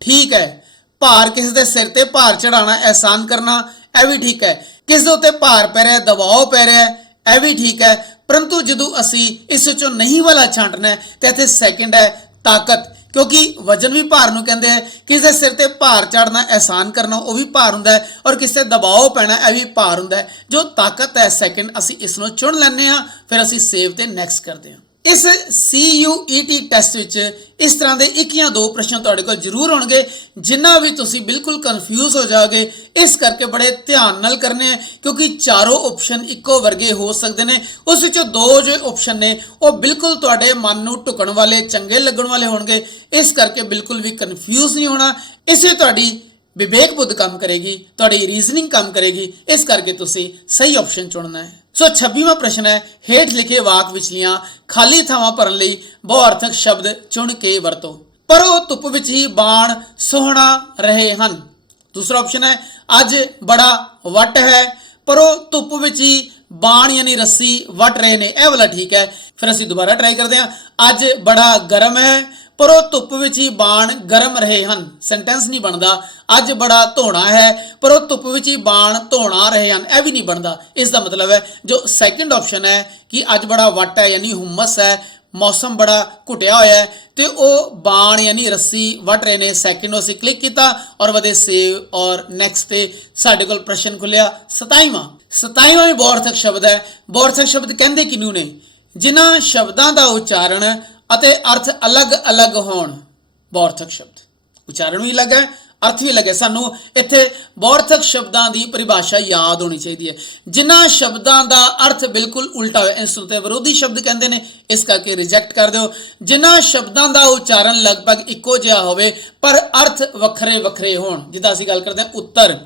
ਠੀਕ ਹੈ। ਭਾਰ ਕਿਸੇ ਦੇ ਸਿਰ ਤੇ ਭਾਰ ਚੜਾਉਣਾ, ਅਹਿਸਾਨ ਕਰਨਾ, ਇਹ ਵੀ ਠੀਕ ਹੈ। ਕਿਸੇ ਦੇ ਉੱਤੇ ਭਾਰ ਪੈ ਰਿਹਾ, ਦਬਾਅ ਪੈ ਰਿਹਾ, ਇਹ ਵੀ ਠੀਕ ਹੈ। ਪਰੰਤੂ ਜਦੋਂ ਅਸੀਂ ਇਸ ਵਿੱਚੋਂ ਨਹੀਂ ਵਾਲਾ ਛਾਂਟਣਾ ਹੈ ਤੇ ਇੱਥੇ ਸੈਕਿੰਡ ਹੈ ਤਾਕਤ, ਕਿਉਂਕਿ ਵਜਨ ਵੀ ਭਾਰ ਨੂੰ ਕਹਿੰਦੇ ਆ। ਕਿਸੇ ਦੇ ਸਿਰ ਤੇ ਭਾਰ ਚੜਨਾ, ਅਹਿਸਾਨ ਕਰਨਾ, ਉਹ ਵੀ ਭਾਰ ਹੁੰਦਾ ਹੈ, ਔਰ ਕਿਸੇ ਤੇ ਦਬਾਅ ਪੈਣਾ, ਇਹ ਵੀ ਭਾਰ ਹੁੰਦਾ ਹੈ। ਜੋ ਤਾਕਤ ਹੈ ਸੈਕਿੰਡ, ਅਸੀਂ ਇਸ ਨੂੰ ਚੁਣ ਲੈਂਦੇ ਹਾਂ, ਫਿਰ ਅਸੀਂ ਸੇਵ ਤੇ ਨੈਕਸਟ ਕਰਦੇ ਹਾਂ। ਇਸ CUET ਟੈਸਟ ਵਿੱਚ ਇਸ ਤਰ੍ਹਾਂ ਦੇ ਇੱਕ ਜਾਂ ਦੋ ਪ੍ਰਸ਼ਨ ਤੁਹਾਡੇ ਕੋਲ ਜ਼ਰੂਰ ਹੋਣਗੇ ਜਿਨ੍ਹਾਂ ਵੀ ਤੁਸੀਂ ਬਿਲਕੁਲ ਕਨਫਿਊਜ਼ ਹੋ ਜਾਓਗੇ। ਇਸ ਕਰਕੇ ਬੜੇ ਧਿਆਨ ਨਾਲ ਕਰਨੇ ਹੈ ਕਿਉਂਕਿ ਚਾਰੋਂ ਆਪਸ਼ਨ ਇੱਕੋ ਵਰਗੇ ਹੋ ਸਕਦੇ ਨੇ। ਉਸ ਵਿੱਚੋਂ ਦੋ ਜੋ ਆਪਸ਼ਨ ਨੇ ਉਹ ਬਿਲਕੁਲ ਤੁਹਾਡੇ ਮਨ ਨੂੰ ਢੁਕਣ ਵਾਲੇ, ਚੰਗੇ ਲੱਗਣ ਵਾਲੇ ਹੋਣਗੇ। ਇਸ ਕਰਕੇ ਬਿਲਕੁਲ ਵੀ ਕਨਫਿਊਜ਼ ਨਹੀਂ ਹੋਣਾ। ਇਸੇ ਤੁਹਾਡੀ ਵਿਵੇਕ ਬੁੱਧ ਕੰਮ ਕਰੇਗੀ, ਤੁਹਾਡੀ ਰੀਜ਼ਨਿੰਗ ਕੰਮ ਕਰੇਗੀ। ਇਸ ਕਰਕੇ ਤੁਸੀਂ ਸਹੀ ਆਪਸ਼ਨ ਚੁਣਨਾ ਹੈ। ਸੋ 26ਵਾਂ ਪ੍ਰਸ਼ਨ ਹੈ, ਹੇਠ ਲਿਖੇ ਵਾਕ ਵਿਚਲੀਆਂ ਖਾਲੀ ਥਾਵਾਂ ਭਰਨ ਲਈ ਬਹੁਅਰਥਕ ਸ਼ਬਦ ਚੁਣ ਕੇ ਵਰਤੋ। ਪਰ ਉਹ ਧੁੱਪ ਵਿੱਚ ਹੀ ਬਾਣ ਸੋਹਣਾ ਰਹੇ ਹਨ। ਦੂਸਰਾ ਆਪਸ਼ਨ ਹੈ, ਅੱਜ ਬੜਾ ਵੱਟ ਹੈ ਪਰ ਉਹ ਧੁੱਪ ਵਿੱਚ ਹੀ ਬਾਣ ਯਾਨੀ ਰੱਸੀ ਵੱਟ ਰਹੇ ਨੇ। ਇਹ ਵਾਲਾ ਠੀਕ ਹੈ। ਫਿਰ ਅਸੀਂ ਦੁਬਾਰਾ ਟਰਾਈ ਕਰਦੇ ਹਾਂ। ਅੱਜ ਬੜਾ ਗਰਮ ਹੈ ਪਰ ਉਹ ਧੁੱਪ ਵਿੱਚ ਹੀ ਬਾਣ ਗਰਮ ਰਹੇ ਹਨ। ਸੈਂਟੈਂਸ ਨਹੀਂ ਬਣਦਾ। ਅੱਜ ਬੜਾ ਧੋਣਾ ਹੈ ਪਰ ਉਹ ਧੁੱਪ ਵਿੱਚ ਹੀ ਬਾਣ ਧੋਣਾ ਰਹੇ ਹਨ। ਇਹ ਵੀ ਨਹੀਂ ਬਣਦਾ। ਇਸ ਦਾ ਮਤਲਬ ਹੈ ਜੋ ਸੈਕਿੰਡ ਆਪਸ਼ਨ ਹੈ ਕਿ ਅੱਜ ਬੜਾ ਵੱਟ ਹੈ ਯਾਨੀ ਹੁਮਸ ਹੈ, ਮੌਸਮ ਬੜਾ ਘੁਟਿਆ ਹੋਇਆ ਹੈ ਤੇ ਉਹ ਬਾਣ ਯਾਨੀ ਰੱਸੀ ਵੱਟ ਰਹੇ ਨੇ। ਸੈਕਿੰਡ ਨੂੰ ਅਸੀਂ ਕਲਿੱਕ ਕੀਤਾ ਔਰ ਵਧੇ ਸੇਵ ਔਰ ਨੈਕਸਟ ਤੇ ਸਾਡੇ ਕੋਲ ਪ੍ਰਸ਼ਨ ਖੁੱਲਿਆ 27ਵਾਂ ਵੀ ਬਹੁਅਰਥਕ ਸ਼ਬਦ ਹੈ। ਬਹੁਅਰਥਕ ਸ਼ਬਦ ਕਹਿੰਦੇ ਕਿਹਨੂੰ ਨੇ? ਜਿਨ੍ਹਾਂ ਸ਼ਬਦਾਂ ਦਾ ਉਚਾਰਨ ਅਤੇ ਅਰਥ ਅਲੱਗ-ਅਲੱਗ ਹੋਣ। ਬਹੁਅਰਥਕ ਸ਼ਬਦ ਉਚਾਰਨ ਵੀ ਅਲੱਗ ਹੈ, ਅਰਥ ਵੀ ਅਲੱਗ ਹੈ। ਸਾਨੂੰ ਇੱਥੇ ਬਹੁਅਰਥਕ ਸ਼ਬਦਾਂ ਦੀ ਪਰਿਭਾਸ਼ਾ ਯਾਦ ਹੋਣੀ ਚਾਹੀਦੀ ਹੈ। ਜਿਨ੍ਹਾਂ ਸ਼ਬਦਾਂ ਦਾ ਅਰਥ ਬਿਲਕੁਲ ਉਲਟਾ ਹੋਵੇ, ਇਸ ਨੂੰ ਤੇ ਵਿਰੋਧੀ ਸ਼ਬਦ ਕਹਿੰਦੇ ਨੇ, ਇਸ ਕਰਕੇ ਰਿਜੈਕਟ ਕਰ ਦਿਓ। ਜਿਨ੍ਹਾਂ ਸ਼ਬਦਾਂ ਦਾ ਉਚਾਰਨ ਲਗਭਗ ਇੱਕੋ ਜਿਹਾ ਹੋਵੇ ਪਰ ਅਰਥ ਵੱਖਰੇ ਵੱਖਰੇ ਹੋਣ। ਜਿੱਦਾਂ ਅਸੀਂ ਗੱਲ ਕਰਦੇ ਹਾਂ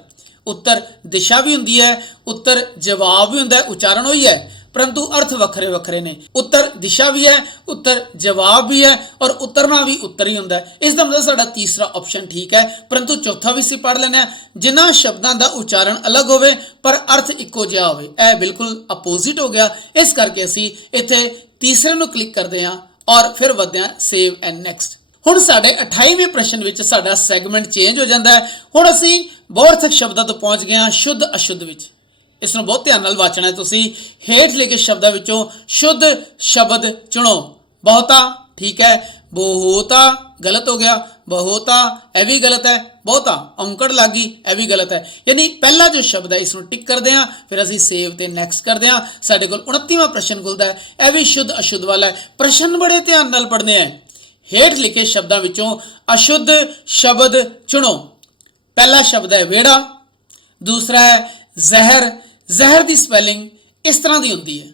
ਉੱਤਰ ਦਿਸ਼ਾ ਵੀ ਹੁੰਦੀ ਹੈ, ਉੱਤਰ ਜਵਾਬ ਵੀ ਹੁੰਦਾ ਹੈ, ਉਚਾਰਨ ਉਹੀ ਹੈ परंतु अर्थ वखरे वखरे ने। उत्तर दिशा भी है, उत्तर जवाब भी है और उतरना भी उत्तर ही होंदा है। इसका मतलब साडा तीसरा ऑप्शन ठीक है। परंतु चौथा भी ਅਸੀਂ पढ़ लेने जिन्हां शब्दां दा उच्चारण अलग होवे पर अर्थ इक्को जिहा होवे। यह बिल्कुल अपोजिट हो गया। इस करके ਅਸੀਂ ਇੱਥੇ तीसरे ਨੂੰ क्लिक करते हैं और फिर ਵਧਦੇ ਹਾਂ सेव एंड नेक्स्ट। ਹੁਣ ਸਾਡੇ 28ਵੇਂ ਪ੍ਰਸ਼ਨ ਵਿੱਚ ਸਾਡਾ ਸੈਗਮੈਂਟ ਚੇਂਜ ਹੋ ਜਾਂਦਾ ਹੈ। ਹੁਣ ਅਸੀਂ ਬਹੁਅਰਥਕ ਸ਼ਬਦਾਂ ਤੋਂ ਪਹੁੰਚ ਗਏ ਹਾਂ ਸ਼ੁੱਧ ਅਸ਼ੁੱਧ ਵਿੱਚ। ਇਸ ਨੂੰ ਬਹੁਤ ਧਿਆਨ ਨਾਲ ਵਾਚਣਾ ਹੈ ਤੁਸੀਂ। ਹੇਠ ਲਿਖੇ ਸ਼ਬਦਾਂ ਵਿੱਚੋਂ ਸ਼ੁੱਧ ਸ਼ਬਦ ਚੁਣੋ। ਬਹੁਤਾ ਠੀਕ ਹੈ, ਬਹੁਤਾ ਗਲਤ ਹੋ ਗਿਆ, ਬਹੁਤਾ ਇਹ ਵੀ ਗਲਤ ਹੈ, ਬਹੁਤਾ ਔਂਕੜ ਲੱਗੀ ਇਹ ਵੀ ਗਲਤ ਹੈ। ਯਾਨੀ ਪਹਿਲਾ ਜੋ ਸ਼ਬਦ ਹੈ ਇਸ ਨੂੰ ਟਿਕ ਕਰਦੇ ਹਾਂ, ਫਿਰ ਅਸੀਂ ਸੇਵ ਤੇ ਨੈਕਸਟ ਕਰਦੇ ਹਾਂ। ਸਾਡੇ ਕੋਲ 29ਵਾਂ ਪ੍ਰਸ਼ਨ ਖੁੱਲਦਾ ਹੈ। ਇਹ ਵੀ ਸ਼ੁੱਧ ਅਸ਼ੁੱਧ ਵਾਲਾ ਹੈ। ਪ੍ਰਸ਼ਨ ਬੜੇ ਧਿਆਨ ਨਾਲ ਪੜ੍ਹਨੇ ਹੈ। ਹੇਠ ਲਿਖੇ ਸ਼ਬਦਾਂ ਵਿੱਚੋਂ ਅਸ਼ੁੱਧ ਸ਼ਬਦ ਚੁਣੋ। ਪਹਿਲਾ ਸ਼ਬਦ ਹੈ ਵਿਹੜਾ, ਦੂਸਰਾ ਹੈ ਜ਼ਹਿਰ। ਜ਼ਹਿਰ ਦੀ ਸਪੈਲਿੰਗ ਇਸ ਤਰ੍ਹਾਂ ਦੀ ਹੁੰਦੀ ਹੈ।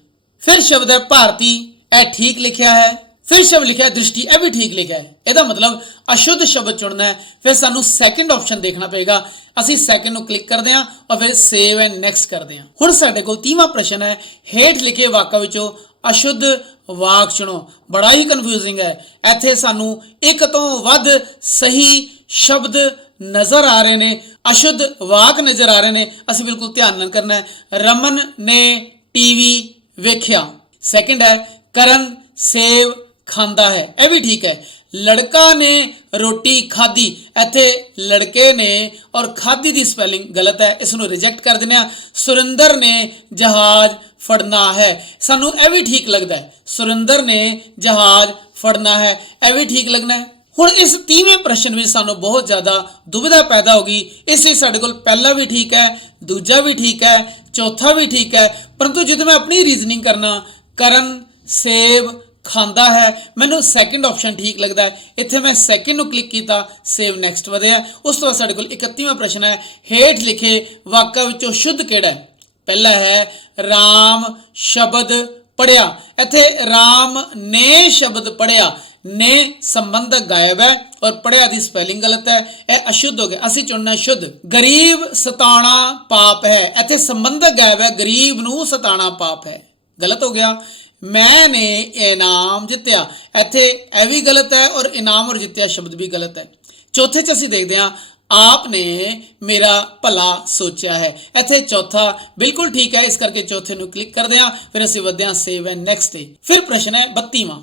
ਫਿਰ ਸ਼ਬਦ ਹੈ ਭਾਰਤੀ, ਇਹ ਠੀਕ ਲਿਖਿਆ ਹੈ। ਫਿਰ ਸ਼ਬਦ ਲਿਖਿਆ ਦ੍ਰਿਸ਼ਟੀ, ਇਹ ਵੀ ਠੀਕ ਲਿਖਿਆ ਹੈ। ਇਹਦਾ ਮਤਲਬ ਅਸ਼ੁੱਧ ਸ਼ਬਦ ਚੁਣਨਾ ਹੈ। ਫਿਰ ਸਾਨੂੰ ਸੈਕਿੰਡ ਆਪਸ਼ਨ ਦੇਖਣਾ ਪਏਗਾ। ਅਸੀਂ ਸੈਕਿੰਡ ਨੂੰ ਕਲਿੱਕ ਕਰਦੇ ਹਾਂ ਔਰ ਫਿਰ ਸੇਵ ਐਂਡ ਨੈਕਸਟ ਕਰਦੇ ਹਾਂ। ਹੁਣ ਸਾਡੇ ਕੋਲ 30ਵਾਂ ਪ੍ਰਸ਼ਨ ਹੈ। ਹੇਠ ਲਿਖੇ ਵਾਕਾਂ ਵਿੱਚੋਂ ਅਸ਼ੁੱਧ ਵਾਕ ਚੁਣੋ। ਬੜਾ ਹੀ ਕਨਫਿਊਜ਼ਿੰਗ ਹੈ। ਇੱਥੇ ਸਾਨੂੰ ਇੱਕ ਤੋਂ ਵੱਧ ਸਹੀ ਸ਼ਬਦ ਨਜ਼ਰ ਆ ਰਹੇ ਨੇ, ਅਸ਼ੁੱਧ ਵਾਕ ਨਜ਼ਰ ਆ ਰਹੇ ਨੇ। ਅਸੀਂ ਬਿਲਕੁਲ ਧਿਆਨ ਨਾਲ ਕਰਨਾ ਹੈ। ਰਮਨ ਨੇ ਟੀਵੀ ਵੇਖਿਆ। ਸੈਕਿੰਡ ਹੈ ਕਰਨ ਸੇਬ ਖਾਂਦਾ ਹੈ, ਇਹ ਵੀ ਠੀਕ ਹੈ। ਲੜਕਾ ਨੇ ਰੋਟੀ ਖਾਧੀ, ਇੱਥੇ ਲੜਕੇ ਨੇ ਔਰ ਖਾਧੀ ਦੀ ਸਪੈਲਿੰਗ ਗਲਤ ਹੈ, ਇਸ ਨੂੰ ਰਿਜੈਕਟ ਕਰ ਦਿੰਦੇ ਹਾਂ। ਸੁਰਿੰਦਰ ਨੇ ਜਹਾਜ਼ ਫੜਨਾ ਹੈ, ਸਾਨੂੰ ਇਹ ਵੀ ਠੀਕ ਲੱਗਦਾ ਹੈ। ਸੁਰਿੰਦਰ ਨੇ ਜਹਾਜ਼ ਫੜਨਾ ਹੈ, ਇਹ ਵੀ ਠੀਕ ਲੱਗਣਾ ਹੈ। ਹੁਣ ਇਸ 30ਵੇਂ ਪ੍ਰਸ਼ਨ ਵਿੱਚ ਸਾਨੂੰ ਬਹੁਤ ਜ਼ਿਆਦਾ ਦੁਬਿਧਾ ਪੈਦਾ ਹੋ ਗਈ। ਇਸ ਲਈ ਸਾਡੇ ਕੋਲ ਪਹਿਲਾ ਵੀ ਠੀਕ ਹੈ, ਦੂਜਾ ਵੀ ਠੀਕ ਹੈ, ਚੌਥਾ ਵੀ ਠੀਕ ਹੈ। ਪਰੰਤੂ ਜਦੋਂ ਮੈਂ ਆਪਣੀ ਰੀਜ਼ਨਿੰਗ ਕਰਨਾ, ਕਰਨ ਸੇਬ ਖਾਂਦਾ ਹੈ, ਮੈਨੂੰ ਸੈਕਿੰਡ ਆਪਸ਼ਨ ਠੀਕ ਲੱਗਦਾ ਹੈ। ਇੱਥੇ ਮੈਂ ਸੈਕਿੰਡ ਨੂੰ ਕਲਿੱਕ ਕੀਤਾ, ਸੇਵ ਨੈਕਸਟ ਵਧਿਆ। ਉਸ ਤੋਂ ਬਾਅਦ ਸਾਡੇ ਕੋਲ 31ਵਾਂ ਪ੍ਰਸ਼ਨ ਹੈ। ਹੇਠ ਲਿਖੇ ਵਾਕਾਂ ਵਿੱਚੋਂ ਸ਼ੁੱਧ ਕਿਹੜਾ ਹੈ? ਪਹਿਲਾ ਹੈ ਰਾਮ ਸ਼ਬਦ ਪੜਿਆ। ਇੱਥੇ ਰਾਮ ਨੇ ਸ਼ਬਦ ਪੜਿਆ, ਨੇ ਸੰਬੰਧਕ ਗਾਇਬ ਹੈ ਔਰ ਪੜਿਆ ਦੀ ਸਪੈਲਿੰਗ ਗਲਤ ਹੈ, ਇਹ ਅਸ਼ੁੱਧ ਹੋ ਗਿਆ। ਅਸੀਂ ਚੁਣਨਾ ਸ਼ੁੱਧ। ਗਰੀਬ ਸਤਾਣਾ ਪਾਪ ਹੈ, ਇੱਥੇ ਸੰਬੰਧਕ ਗਾਇਬ ਹੈ, ਗਰੀਬ ਨੂੰ ਸਤਾਣਾ ਪਾਪ ਹੈ, ਗਲਤ ਹੋ ਗਿਆ। ਮੈਂ ਨੇ ਇਨਾਮ ਜਿੱਤਿਆ, ਇੱਥੇ ਇਹ ਵੀ ਗਲਤ ਹੈ ਔਰ ਇਨਾਮ ਔਰ ਜਿੱਤਿਆ ਸ਼ਬਦ ਵੀ ਗਲਤ ਹੈ। ਚੌਥੇ 'ਚ ਅਸੀਂ ਦੇਖਦੇ ਹਾਂ ਆਪ ਨੇ ਮੇਰਾ ਭਲਾ ਸੋਚਿਆ ਹੈ, ਇੱਥੇ ਚੌਥਾ ਬਿਲਕੁਲ ਠੀਕ ਹੈ। ਇਸ ਕਰਕੇ ਚੌਥੇ ਨੂੰ ਕਲਿੱਕ ਕਰਦੇ ਹਾਂ, ਫਿਰ ਅਸੀਂ ਵਧਦੇ ਹਾਂ ਸੇਵ ਐਂਡ ਨੈਕਸਟ ਤੇ। ਫਿਰ ਪ੍ਰਸ਼ਨ ਹੈ 32ਵਾਂ।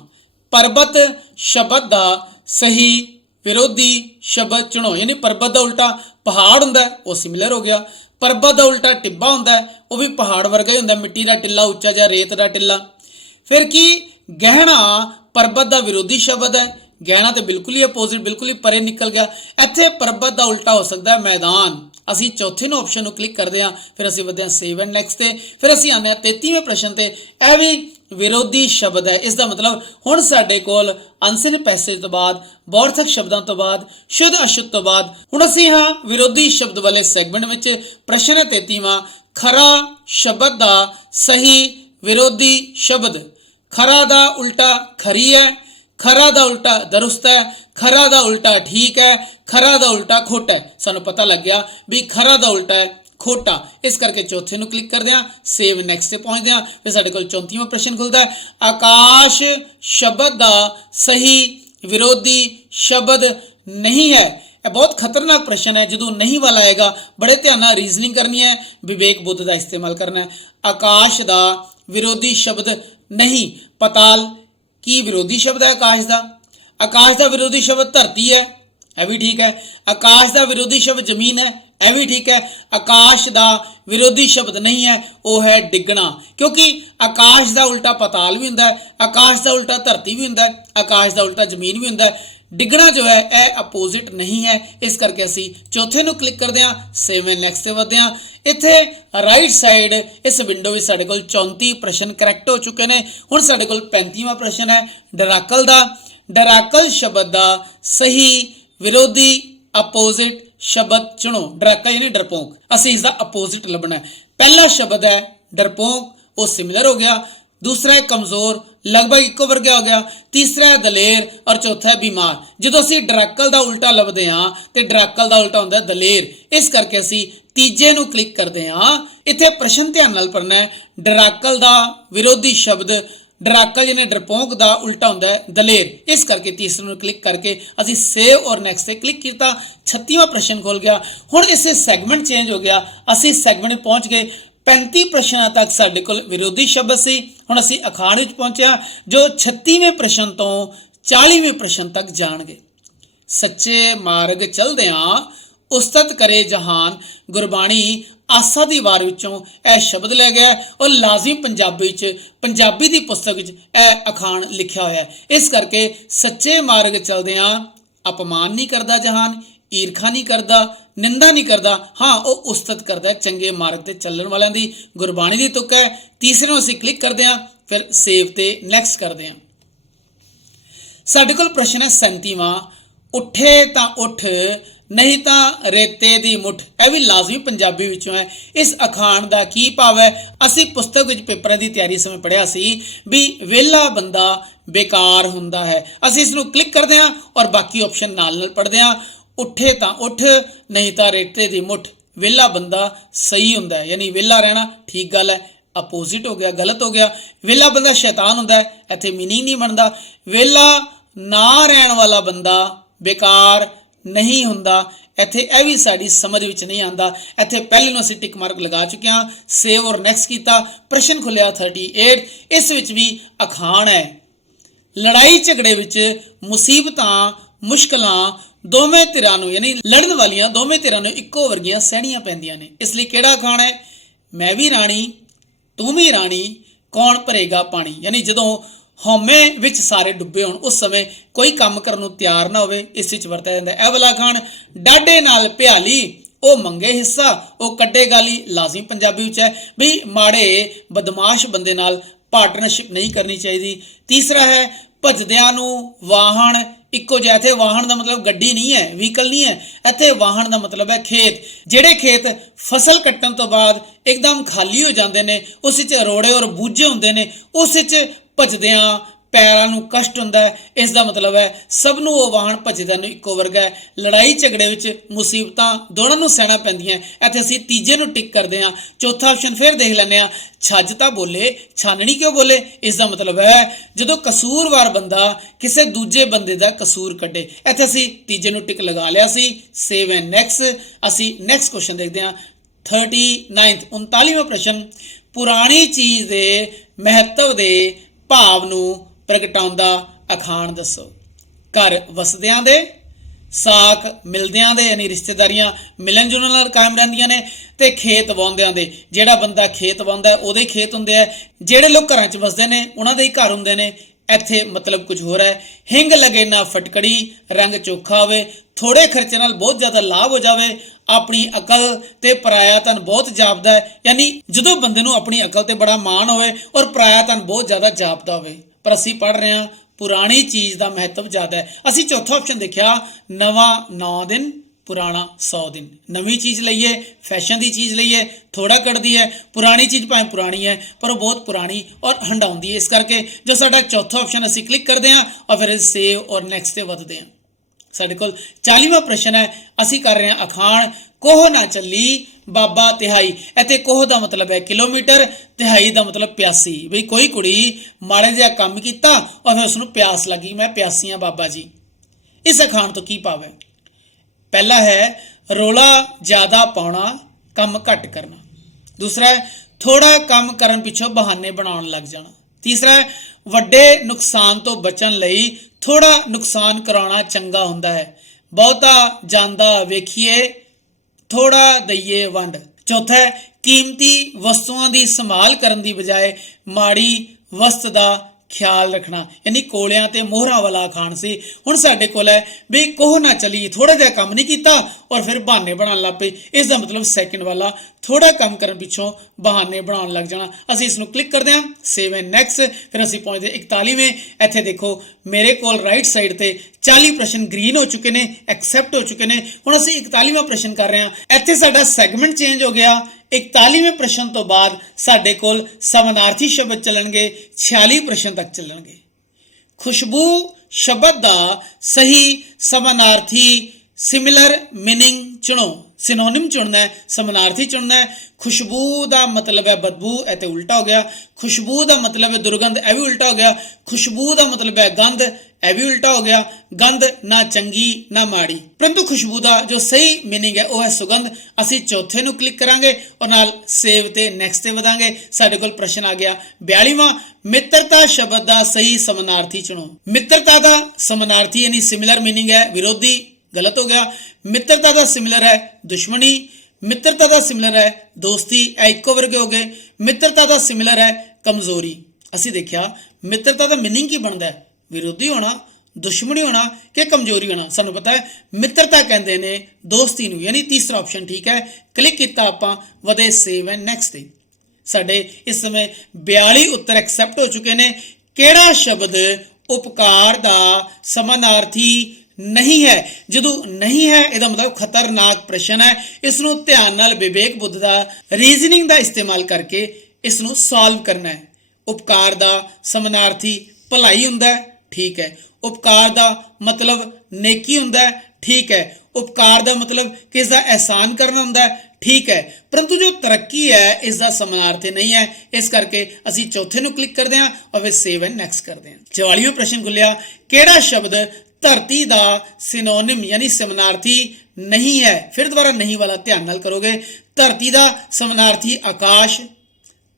ਪਰਬਤ ਸ਼ਬਦ ਦਾ ਸਹੀ ਵਿਰੋਧੀ ਸ਼ਬਦ ਚੁਣੋ। ਯਾਨੀ ਪਰਬਤ ਦਾ ਉਲਟਾ ਪਹਾੜ ਹੁੰਦਾ ਹੈ, ਉਹ ਸਿਮਿਲਰ ਹੋ ਗਿਆ। ਪਰਬਤ ਦਾ ਉਲਟਾ ਟਿੱਬਾ ਹੁੰਦਾ ਹੈ, ਉਹ ਵੀ ਪਹਾੜ ਵਰਗਾ ਹੀ ਹੁੰਦਾ, ਮਿੱਟੀ ਦਾ ਟਿੱਲਾ ਉੱਚਾ ਜਾਂ ਰੇਤ ਦਾ ਟਿੱਲਾ। ਫਿਰ ਕੀ ਗਹਿਣਾ ਪਰਬਤ ਦਾ ਵਿਰੋਧੀ ਸ਼ਬਦ ਹੈ? ਗਹਿਣਾ ਤੇ ਬਿਲਕੁਲ ਹੀ ਅਪੋਜ਼ਿਟ, ਬਿਲਕੁਲ ਹੀ ਪਰੇ ਨਿਕਲ ਗਿਆ। ਇੱਥੇ ਪਰਬਤ ਦਾ ਉਲਟਾ ਹੋ ਸਕਦਾ ਹੈ ਮੈਦਾਨ, ਅਸੀਂ ਚੌਥੇ ਨੂੰ ਆਪਸ਼ਨ ਨੂੰ ਕਲਿੱਕ ਕਰਦੇ ਹਾਂ, ਫਿਰ ਅਸੀਂ ਵਧਦੇ ਹਾਂ ਸੇਵ ਐਂਡ ਨੈਕਸਟ ਤੇ। ਫਿਰ ਅਸੀਂ ਆਉਂਦੇ ਹਾਂ 33ਵੇਂ ਪ੍ਰਸ਼ਨ ਤੇ। ਇਹ ਵੀ ਵਿਰੋਧੀ ਸ਼ਬਦ ਹੈ। ਇਸ ਦਾ ਮਤਲਬ ਹੁਣ ਸਾਡੇ ਕੋਲ ਆਨਸਰ ਪੈਸੇਜ ਤੋਂ ਬਾਅਦ ਬੌਰਥਕ ਸ਼ਬਦਾਂ ਤੋਂ ਬਾਅਦ ਸ਼ੁੱਧ ਅਸ਼ੁੱਧ ਤੋਂ ਬਾਅਦ ਹੁਣ ਅਸੀਂ ਹਾਂ ਵਿਰੋਧੀ ਸ਼ਬਦ ਵਾਲੇ ਸੈਗਮੈਂਟ ਵਿੱਚ। ਪ੍ਰਸ਼ਨ ਹੈ 33ਵਾਂ, ਖਰਾ ਸ਼ਬਦ ਦਾ ਸਹੀ ਵਿਰੋਧੀ ਸ਼ਬਦ। ਖਰਾ ਦਾ ਉਲਟਾ ਖਰੀ ਹੈ, ਖਰਾ ਦਾ ਉਲਟਾ ਦਰੁਸਤ ਹੈ, ਖਰਾ ਦਾ ਉਲਟਾ ਠੀਕ ਹੈ, ਖਰਾ ਦਾ ਉਲਟਾ ਖੋਟਾ ਹੈ। ਸਾਨੂੰ ਪਤਾ ਲੱਗ ਗਿਆ ਵੀ ਖਰਾ ਦਾ ਉਲਟਾ ਹੈ ਖੋਟਾ। ਇਸ ਕਰਕੇ ਚੌਥੇ ਨੂੰ ਕਲਿੱਕ ਕਰਦੇ ਹਾਂ, ਸੇਵ ਨੈਕਸਟ ਤੇ ਪਹੁੰਚਦੇ ਹਾਂ। ਫਿਰ ਸਾਡੇ ਕੋਲ 34ਵਾਂ ਪ੍ਰਸ਼ਨ ਖੁੱਲਦਾ ਹੈ, ਆਕਾਸ਼ ਸ਼ਬਦ ਦਾ ਸਹੀ ਵਿਰੋਧੀ ਸ਼ਬਦ ਨਹੀਂ ਹੈ। ਇਹ ਬਹੁਤ ਖਤਰਨਾਕ ਪ੍ਰਸ਼ਨ ਹੈ। ਜਦੋਂ ਨਹੀਂ ਵਾਲਾ ਆਏਗਾ ਬੜੇ ਧਿਆਨ ਨਾਲ ਰੀਜ਼ਨਿੰਗ ਕਰਨੀ ਹੈ, ਵਿਵੇਕ ਬੁੱਧ ਦਾ ਇਸਤੇਮਾਲ ਕਰਨਾ ਹੈ। ਆਕਾਸ਼ ਦਾ ਵਿਰੋਧੀ ਸ਼ਬਦ ਨਹੀਂ। ਪਤਾਲ ਕੀ ਵਿਰੋਧੀ ਸ਼ਬਦ ਹੈ ਆਕਾਸ਼ ਦਾ? ਆਕਾਸ਼ ਦਾ ਵਿਰੋਧੀ ਸ਼ਬਦ ਧਰਤੀ ਹੈ, ਇਹ ਵੀ ਠੀਕ ਹੈ। ਆਕਾਸ਼ ਦਾ ਵਿਰੋਧੀ ਸ਼ਬਦ ਜ਼ਮੀਨ ਹੈ, ਇਹ ਵੀ ਠੀਕ ਹੈ। ਆਕਾਸ਼ ਦਾ ਵਿਰੋਧੀ ਸ਼ਬਦ ਨਹੀਂ ਹੈ, ਉਹ ਹੈ ਡਿੱਗਣਾ, ਕਿਉਂਕਿ ਆਕਾਸ਼ ਦਾ ਉਲਟਾ ਪਤਾਲ ਵੀ ਹੁੰਦਾ ਹੈ, ਆਕਾਸ਼ ਦਾ ਉਲਟਾ ਧਰਤੀ ਵੀ ਹੁੰਦਾ ਹੈ, ਆਕਾਸ਼ ਦਾ ਉਲਟਾ ਜ਼ਮੀਨ ਵੀ ਹੁੰਦਾ ਹੈ। ਡਿੱਗਣਾ ਜੋ ਹੈ ਇਹ ਅਪੋਜ਼ਿਟ ਨਹੀਂ ਹੈ। ਇਸ ਕਰਕੇ ਅਸੀਂ ਚੌਥੇ ਨੂੰ ਕਲਿੱਕ ਕਰਦੇ ਹਾਂ, ਸੇਵ ਐਂਡ ਨੈਕਸਟ ਤੇ ਵਧਦੇ ਹਾਂ। ਇੱਥੇ ਰਾਈਟ ਸਾਈਡ ਇਸ ਵਿੰਡੋ ਵਿੱਚ ਸਾਡੇ ਕੋਲ 34 ਪ੍ਰਸ਼ਨ ਕਰੈਕਟ ਹੋ ਚੁੱਕੇ ਨੇ। ਹੁਣ ਸਾਡੇ ਕੋਲ 35ਵਾਂ ਪ੍ਰਸ਼ਨ ਹੈ, ਡਰਾਕਲ ਦਾ। ਡਰਾਕਲ ਸ਼ਬਦ ਦਾ ਸਹੀ ਵਿਰੋਧੀ ਅਪੋਜ਼ਿਟ ਸ਼ਬਦ ਚੁਣੋ। ਡਰਾਕਲ ਯਾਨੀ ਡਰਪੋਕ, ਅਸੀਂ ਇਸ ਦਾ ਅਪੋਜ਼ਿਟ ਲੱਭਣਾ ਹੈ। ਪਹਿਲਾ ਸ਼ਬਦ ਹੈ ਡਰਪੋਕ, ਉਹ ਸਿਮਿਲਰ ਹੋ ਗਿਆ। दूसरा है कमजोर, लगभग इक्को वर्गा हो गया। तीसरा है दलेर और चौथा है बीमार। जो असी डराकल का उल्टा लभदे हाँ तो डराकल का उल्टा होंदा दलेर, इस करके असी तीजे नूं क्लिक करते हाँ। इत्थे प्रश्न ध्यान नाल पढ़ना है, डराकल का विरोधी शब्द डराकल जिन्हें डरपोंक का उल्टा होंदा है दलेर, इस करके तीसरे नूं क्लिक करके असी सेव और नैक्सट से क्लिक किया। 36वां प्रश्न खोल गया। हुण इसे सैगमेंट चेंज हो गया, असी सैगमेंट में पहुंच गए। 35 प्रश्नों तक साडे कोल विरोधी शब्द सी। हुण असी अखाण विच पहुंचे जो 36वें प्रश्न तो 40वें प्रश्न तक जाणगे। सच्चे मार्ग चलदियां उस्तत करे जहान, गुरबाणी आसा दी वार विचों यह शब्द लै गया और लाजिम पंजाबी पंजाबी दी पुस्तक विच यह अखाण लिखिया होया है। इस करके सच्चे मार्ग चलदियां अपमान नहीं करदा जहान, ईरखा नहीं करदा, निंदा नहीं करदा, हाँ वो उस्तत करता है चंगे मार्ग ते चलण वालियां दी। गुरबाणी दी तुक है। तीसरे नूं असीं क्लिक करदे हां, फिर सेव ते नैक्सट करदे हां। साडे कोल प्रश्न है 37वां, उठे तां उठ नहीं तां रेते दी मुठ। यह भी लाजमी पंजाबी विचों है। इस अखाण दा की भाव है? असीं पुस्तक विच पेपरां दी तैयारी समय पढ़िया सी भी वेला बंदा बेकार हुंदा है। असीं इस नूं क्लिक करदे हां और बाकी ऑप्शन नाल नाल पढ़दे हां। उठे तां उठ नहीं तां रेते दी मुठ। वेला बंदा सही हुंदा है, यानी वेला रहना ठीक गल है। अपोजिट हो गया, गलत हो गया। वेला बंदा शैतान हुंदा है, इत्थे मीनिंग नहीं बनदा। वेला ना रहण वाला बंदा बेकार नहीं हुंदा, इत्थे यह भी साडी समझ विच नहीं आंदा। इत्थे पहले नूं असीं टिक मार्क लगा चुके हां, सेव और नैक्सट कीता। प्रश्न खुलिया 38, इस विच भी अखाण है। लड़ाई झगड़े विच मुसीबतां मुश्किलां दोवें धिरां नूं यानी लड़न वालियां दोवें धिरां नूं इक्को वर्गियां सहणियां पैंदियां ने। इसलिए किहड़ा अखाण है? मैं भी राणी तू भी राणी कौन भरेगा पानी। यानी जदों हौमे विच सारे डुबे होण उस समय कोई काम करन नूं तैयार ना होवे, इस विच वरतिया जांदा है। इह वाला अखाण डाढे नाल भ्याली ओ मंगे हिस्सा ओ कड्डे गाली। लाजिम पंजाबी विच है भी माड़े बदमाश बंदे नाल पार्टनरशिप नहीं करनी चाहिए। तीसरा है भजदियां नूं वाहन इक्को जिहा। इत्थे वाहन का मतलब गड्डी नहीं है, व्हीकल नहीं है, इत्थे वाहन का मतलब है खेत। जिहड़े खेत फसल कट्टण तो बाद एकदम खाली हो जाते हैं, उस विच रोड़े और बूझे होंदे ने, उस विच भजदियां पैरां नूं कष्ट हुंदा है। इस दा मतलब है सब नूं वो वाहन भजदियां नूं इक्को वर्गा है। लड़ाई झगड़े विच मुसीबतां दोनों नूं सहना पैंदियां। इत्थे असीं तीजे नूं टिक करदे हां। चौथा ऑप्शन फिर देख लैंदे हां, छज तां बोले छाननी क्यों बोले। इस दा मतलब है जदों कसूरवार बंदा किसी दूजे बंदे दा कसूर कड्डे। इत्थे असीं तीजे नूं टिक लगा लिया सी। Save and next. असीं नैक्सट क्वेश्चन देखदे हां 39 39वां प्रश्न, पुरानी चीज़ दे महत्व दे भाव नूं प्रगटाउंदा अखाण दसो। घर वसदियां दे, साख मिलदियां दे यानी रिश्तेदारियां मिलन जुलन नाल कायम रहिंदियां ने, ते खेत वाउंदियां दे। जिहड़ा बंदा खेत वाउंदा है उहदे खेत हुंदे आ, जिहड़े लोग घरां 'च वसदे ने उहनां दे ही घर हुंदे ने। ਇੱਥੇ ਮਤਲਬ ਕੁਝ ਹੋਰ ਹੈ। ਹਿੰਗ ਲਗੇ ਨਾ ਫਟਕੜੀ, ਰੰਗ ਚੋਖਾ ਹੋਵੇ, ਥੋੜੇ ਖਰਚੇ ਨਾਲ ਬਹੁਤ ਜ਼ਿਆਦਾ ਲਾਭ ਹੋ ਜਾਵੇ, ਆਪਣੀ ਅਕਲ ਤੇ ਪਰਾਇਆ ਧਨ ਬਹੁਤ ਜਾਪਦਾ ਹੈ। ਯਾਨੀ ਜਦੋਂ ਬੰਦੇ ਨੂੰ ਆਪਣੀ ਅਕਲ ਤੇ ਬੜਾ ਮਾਣ ਹੋਵੇ ਔਰ ਪਰਾਇਆ ਧਨ ਬਹੁਤ ਜ਼ਿਆਦਾ ਜਾਪਦਾ ਹੋਵੇ। ਪਰ ਅਸੀਂ ਪੜ੍ਹ ਰਹੇ ਹਾਂ ਪੁਰਾਣੀ ਚੀਜ਼ ਦਾ ਮਹੱਤਵ ਜ਼ਿਆਦਾ ਹੈ। ਅਸੀਂ ਚੌਥਾ ਆਪਸ਼ਨ ਦੇਖਿਆ, ਨਵਾਂ 9 ਦਿਨ ਪੁਰਾਣਾ 100 ਦਿਨ। ਨਵੀਂ ਚੀਜ਼ ਲਈਏ, ਫੈਸ਼ਨ ਦੀ ਚੀਜ਼ ਲਈਏ, ਥੋੜਾ ਕੱਢਦੀ ਹੈ। ਪੁਰਾਣੀ ਚੀਜ਼ ਭਾਵੇਂ ਪੁਰਾਣੀ ਹੈ ਪਰ ਉਹ ਬਹੁਤ ਪੁਰਾਣੀ ਔਰ ਹੰਡਾਉਂਦੀ ਹੈ। ਇਸ ਕਰਕੇ ਜੋ ਸਾਡਾ ਚੌਥਾ ਆਪਸ਼ਨ ਅਸੀਂ ਕਲਿੱਕ ਕਰਦੇ ਹਾਂ ਔਰ ਫਿਰ ਸੇਵ ਔਰ ਨੈਕਸਟ ਤੇ ਵਧਦੇ ਹਾਂ। ਸਾਡੇ ਕੋਲ 40ਵਾਂ ਪ੍ਰਸ਼ਨ ਹੈ। ਅਸੀਂ ਕਰ ਰਹੇ ਹਾਂ ਅਖਾਣ, ਕੋਹ ਨਾ ਚੱਲੀ ਬਾਬਾ ਤਿਹਾਈ। ਇੱਥੇ ਕੋਹ ਦਾ ਮਤਲਬ ਹੈ ਕਿਲੋਮੀਟਰ, ਤਿਹਾਈ ਦਾ ਮਤਲਬ ਪਿਆਸੀ। ਬਈ ਕੋਈ ਕੁੜੀ ਮਾੜੇ ਜਿਹਾ ਕੰਮ ਕੀਤਾ ਔਰ ਫਿਰ ਉਸਨੂੰ ਪਿਆਸ ਲੱਗੀ, ਮੈਂ ਪਿਆਸੀ ਹਾਂ ਬਾਬਾ ਜੀ। ਇਸ ਅਖਾਣ ਤੋਂ ਕੀ ਭਾਵ ਹੈ? ਪਹਿਲਾ ਹੈ ਰੋਲਾ ਜ਼ਿਆਦਾ ਪਾਉਣਾ, ਕੰਮ ਘੱਟ ਕਰਨਾ। ਦੂਸਰਾ ਹੈ ਥੋੜਾ ਕੰਮ ਕਰਨ ਪਿੱਛੋਂ ਬਹਾਨੇ ਬਣਾਉਣ ਲੱਗ ਜਾਣਾ। ਤੀਸਰਾ ਹੈ ਵੱਡੇ ਨੁਕਸਾਨ ਤੋਂ ਬਚਣ ਲਈ ਥੋੜਾ ਨੁਕਸਾਨ ਕਰਾਉਣਾ ਚੰਗਾ ਹੁੰਦਾ ਹੈ, ਬਹੁਤਾ ਜਾਂਦਾ ਵੇਖੀਏ, ਥੋੜਾ ਦਈਏ ਵੰਡ। ਚੌਥਾ ਹੈ ਕੀਮਤੀ ਵਸਤੂਆਂ ਦੀ ਸੰਭਾਲ ਕਰਨ ਦੀ ਬਜਾਏ ਮਾੜੀ ਵਸਤ ਦਾ ਖਿਆਲ ਰੱਖਣਾ। ਯਾਨੀ ਕੋਲਿਆਂ ਤੇ ਮੋਹਰਾਂ ਵਾਲਾ ਅਖਾਣ ਸੀ। ਹੁਣ ਸਾਡੇ ਕੋਲ ਹੈ ਵੀ ਕੋਹ ਨਾ ਚਲੀ, ਥੋੜਾ ਜਿਹਾ ਕੰਮ ਨਹੀਂ ਕੀਤਾ ਔਰ ਫਿਰ ਬਹਾਨੇ ਬਣਾਉਣ ਲੱਗ ਪਏ। ਇਸ ਦਾ ਮਤਲਬ ਸੈਕਿੰਡ ਵਾਲਾ, ਥੋੜਾ ਕੰਮ ਕਰਨ ਪਿੱਛੋਂ ਬਹਾਨੇ ਬਣਾਉਣ ਲੱਗ ਜਾਣਾ। ਅਸੀਂ ਇਸ ਨੂੰ ਕਲਿੱਕ ਕਰਦੇ ਹਾਂ, ਸੇਵ ਐਂਡ ਨੈਕਸਟ। ਫਿਰ ਅਸੀਂ ਪਹੁੰਚਦੇ 41ਵੇਂ। ਇੱਥੇ ਦੇਖੋ ਮੇਰੇ ਕੋਲ ਰਾਈਟ ਸਾਈਡ ਤੇ 40 ਪ੍ਰਸ਼ਨ ਗ੍ਰੀਨ ਹੋ ਚੁੱਕੇ ਨੇ, ਐਕਸੈਪਟ ਹੋ ਚੁੱਕੇ ਨੇ। ਹੁਣ ਅਸੀਂ 41ਵਾਂ ਪ੍ਰਸ਼ਨ ਕਰ ਰਹੇ ਹਾਂ। ਇੱਥੇ ਸਾਡਾ ਸੈਗਮੈਂਟ ਚੇਂਜ ਹੋ ਗਿਆ। 41ਵੇਂ ਪ੍ਰਸ਼ਨ ਤੋਂ ਬਾਅਦ ਸਾਡੇ ਕੋਲ ਸਮਾਨਾਰਥੀ ਸ਼ਬਦ ਚੱਲਣਗੇ, 46 ਪ੍ਰਸ਼ਨ ਤੱਕ ਚੱਲਣਗੇ। ਖੁਸ਼ਬੂ ਸ਼ਬਦ ਦਾ ਸਹੀ ਸਮਾਨਾਰਥੀ ਸਿਮਿਲਰ ਮੀਨਿੰਗ ਚੁਣੋ। ਸਿਨੋਨਿਮ ਚੁਣਨਾ ਹੈ, ਸਮਾਨਾਰਥੀ ਚੁਣਨਾ ਹੈ। ਖੁਸ਼ਬੂ ਦਾ ਮਤਲਬ ਹੈ ਬਦਬੂ, ਇਹ ਤੇ ਉਲਟਾ ਹੋ ਗਿਆ। ਖੁਸ਼ਬੂ ਦਾ ਮਤਲਬ ਹੈ ਦੁਰਗੰਧ, ਇਹ ਵੀ ਉਲਟਾ ਹੋ ਗਿਆ। ਖੁਸ਼ਬੂ ਦਾ ਮਤਲਬ ਹੈ ਗੰਧ, ਇਹ ਵੀ ਉਲਟਾ ਹੋ ਗਿਆ। ਗੰਧ ਨਾ ਚੰਗੀ ਨਾ ਮਾੜੀ, ਪਰੰਤੂ ਖੁਸ਼ਬੂ ਦਾ ਜੋ ਸਹੀ ਮੀਨਿੰਗ ਹੈ ਉਹ ਹੈ ਸੁਗੰਧ। ਅਸੀਂ ਚੌਥੇ ਨੂੰ ਕਲਿੱਕ ਕਰਾਂਗੇ ਔਰ ਨਾਲ ਸੇਵ ਤੇ ਨੈਕਸਟ ਤੇ ਵਧਾਂਗੇ। ਸਾਡੇ ਕੋਲ ਪ੍ਰਸ਼ਨ ਆ ਗਿਆ 42ਵਾਂ, ਮਿੱਤਰਤਾ ਸ਼ਬਦ ਦਾ ਸਹੀ ਸਮਾਨਾਰਥੀ ਚੁਣੋ। ਮਿੱਤਰਤਾ ਦਾ ਸਮਾਨਾਰਥੀ ਯਾਨੀ ਸਿਮਿਲਰ ਮੀਨਿੰਗ ਹੈ ਵਿਰੋਧੀ, ਗਲਤ ਹੋ ਗਿਆ। ਮਿੱਤਰਤਾ ਦਾ ਸਿਮਿਲਰ ਹੈ ਦੁਸ਼ਮਣੀ। ਮਿੱਤਰਤਾ ਦਾ ਸਿਮਿਲਰ ਹੈ ਦੋਸਤੀ, ਇਹ ਇੱਕੋ ਵਰਗੇ ਹੋ ਗਏ। ਮਿੱਤਰਤਾ ਦਾ ਸਿਮਿਲਰ ਹੈ ਕਮਜ਼ੋਰੀ। ਅਸੀਂ ਦੇਖਿਆ ਮਿੱਤਰਤਾ ਦਾ ਮੀਨਿੰਗ ਕੀ ਬਣਦਾ ਹੈ? ਵਿਰੋਧੀ ਹੋਣਾ, ਦੁਸ਼ਮਣੀ ਹੋਣਾ ਕਿ ਕਮਜ਼ੋਰੀ ਹੋਣਾ। ਸਾਨੂੰ ਪਤਾ ਹੈ ਮਿੱਤਰਤਾ ਕਹਿੰਦੇ ਨੇ ਦੋਸਤੀ ਨੂੰ, ਯਾਨੀ ਤੀਸਰਾ ਆਪਸ਼ਨ ਠੀਕ ਹੈ। ਕਲਿੱਕ ਕੀਤਾ ਆਪਾਂ, ਵਧੇ ਸੇਵ ਐਂਡ ਨੈਕਸਟ ਤੇ। ਸਾਡੇ ਇਸ ਸਮੇਂ 42 ਉੱਤਰ ਐਕਸੈਪਟ ਹੋ ਚੁੱਕੇ ਨੇ। ਕਿਹੜਾ ਸ਼ਬਦ ਉਪਕਾਰ ਦਾ ਸਮਾਨਾਰਥੀ ਨਹੀਂ ਹੈ? ਜਦੋਂ ਨਹੀਂ ਹੈ ਇਹਦਾ ਮਤਲਬ ਖਤਰਨਾਕ ਪ੍ਰਸ਼ਨ ਹੈ। ਇਸ ਨੂੰ ਧਿਆਨ ਨਾਲ ਵਿਵੇਕ ਬੁੱਧ ਦਾ ਰੀਜ਼ਨਿੰਗ ਦਾ ਇਸਤੇਮਾਲ ਕਰਕੇ ਇਸ ਨੂੰ ਸੋਲਵ ਕਰਨਾ ਹੈ। ਉਪਕਾਰ ਦਾ ਸਮਾਨਾਰਥੀ ਭਲਾਈ ਹੁੰਦਾ ਹੈ, ਠੀਕ ਹੈ। ਉਪਕਾਰ ਦਾ ਮਤਲਬ ਨੇਕੀ ਹੁੰਦਾ ਹੈ, ਠੀਕ ਹੈ। ਉਪਕਾਰ ਦਾ ਮਤਲਬ ਕਿਸ ਦਾ ਅਹਿਸਾਨ ਕਰਨਾ ਹੁੰਦਾ ਹੈ, ਠੀਕ ਹੈ। ਪਰੰਤੂ ਜੋ ਤਰੱਕੀ ਹੈ ਇਸ ਦਾ ਸਮਾਨਾਰਥੀ ਨਹੀਂ ਹੈ। ਇਸ ਕਰਕੇ ਅਸੀਂ ਚੌਥੇ ਨੂੰ ਕਲਿੱਕ ਕਰਦੇ ਹਾਂ ਔਰ ਫਿਰ ਸੇਵ ਐਂਡ ਨੈਕਸਟ ਕਰਦੇ ਹਾਂ। 44ਵਾਂ ਪ੍ਰਸ਼ਨ ਖੁੱਲਿਆ, ਕਿਹੜਾ ਸ਼ਬਦ ਧਰਤੀ ਦਾ ਸਿਨੋਨਿਮ ਯਾਨੀ ਸਮਾਨਾਰਥੀ ਨਹੀਂ ਹੈ? ਫਿਰ ਦੁਬਾਰਾ ਨਹੀਂ ਵਾਲਾ ਧਿਆਨ ਨਾਲ ਕਰੋਗੇ। ਧਰਤੀ ਦਾ ਸਮਾਨਾਰਥੀ ਆਕਾਸ਼,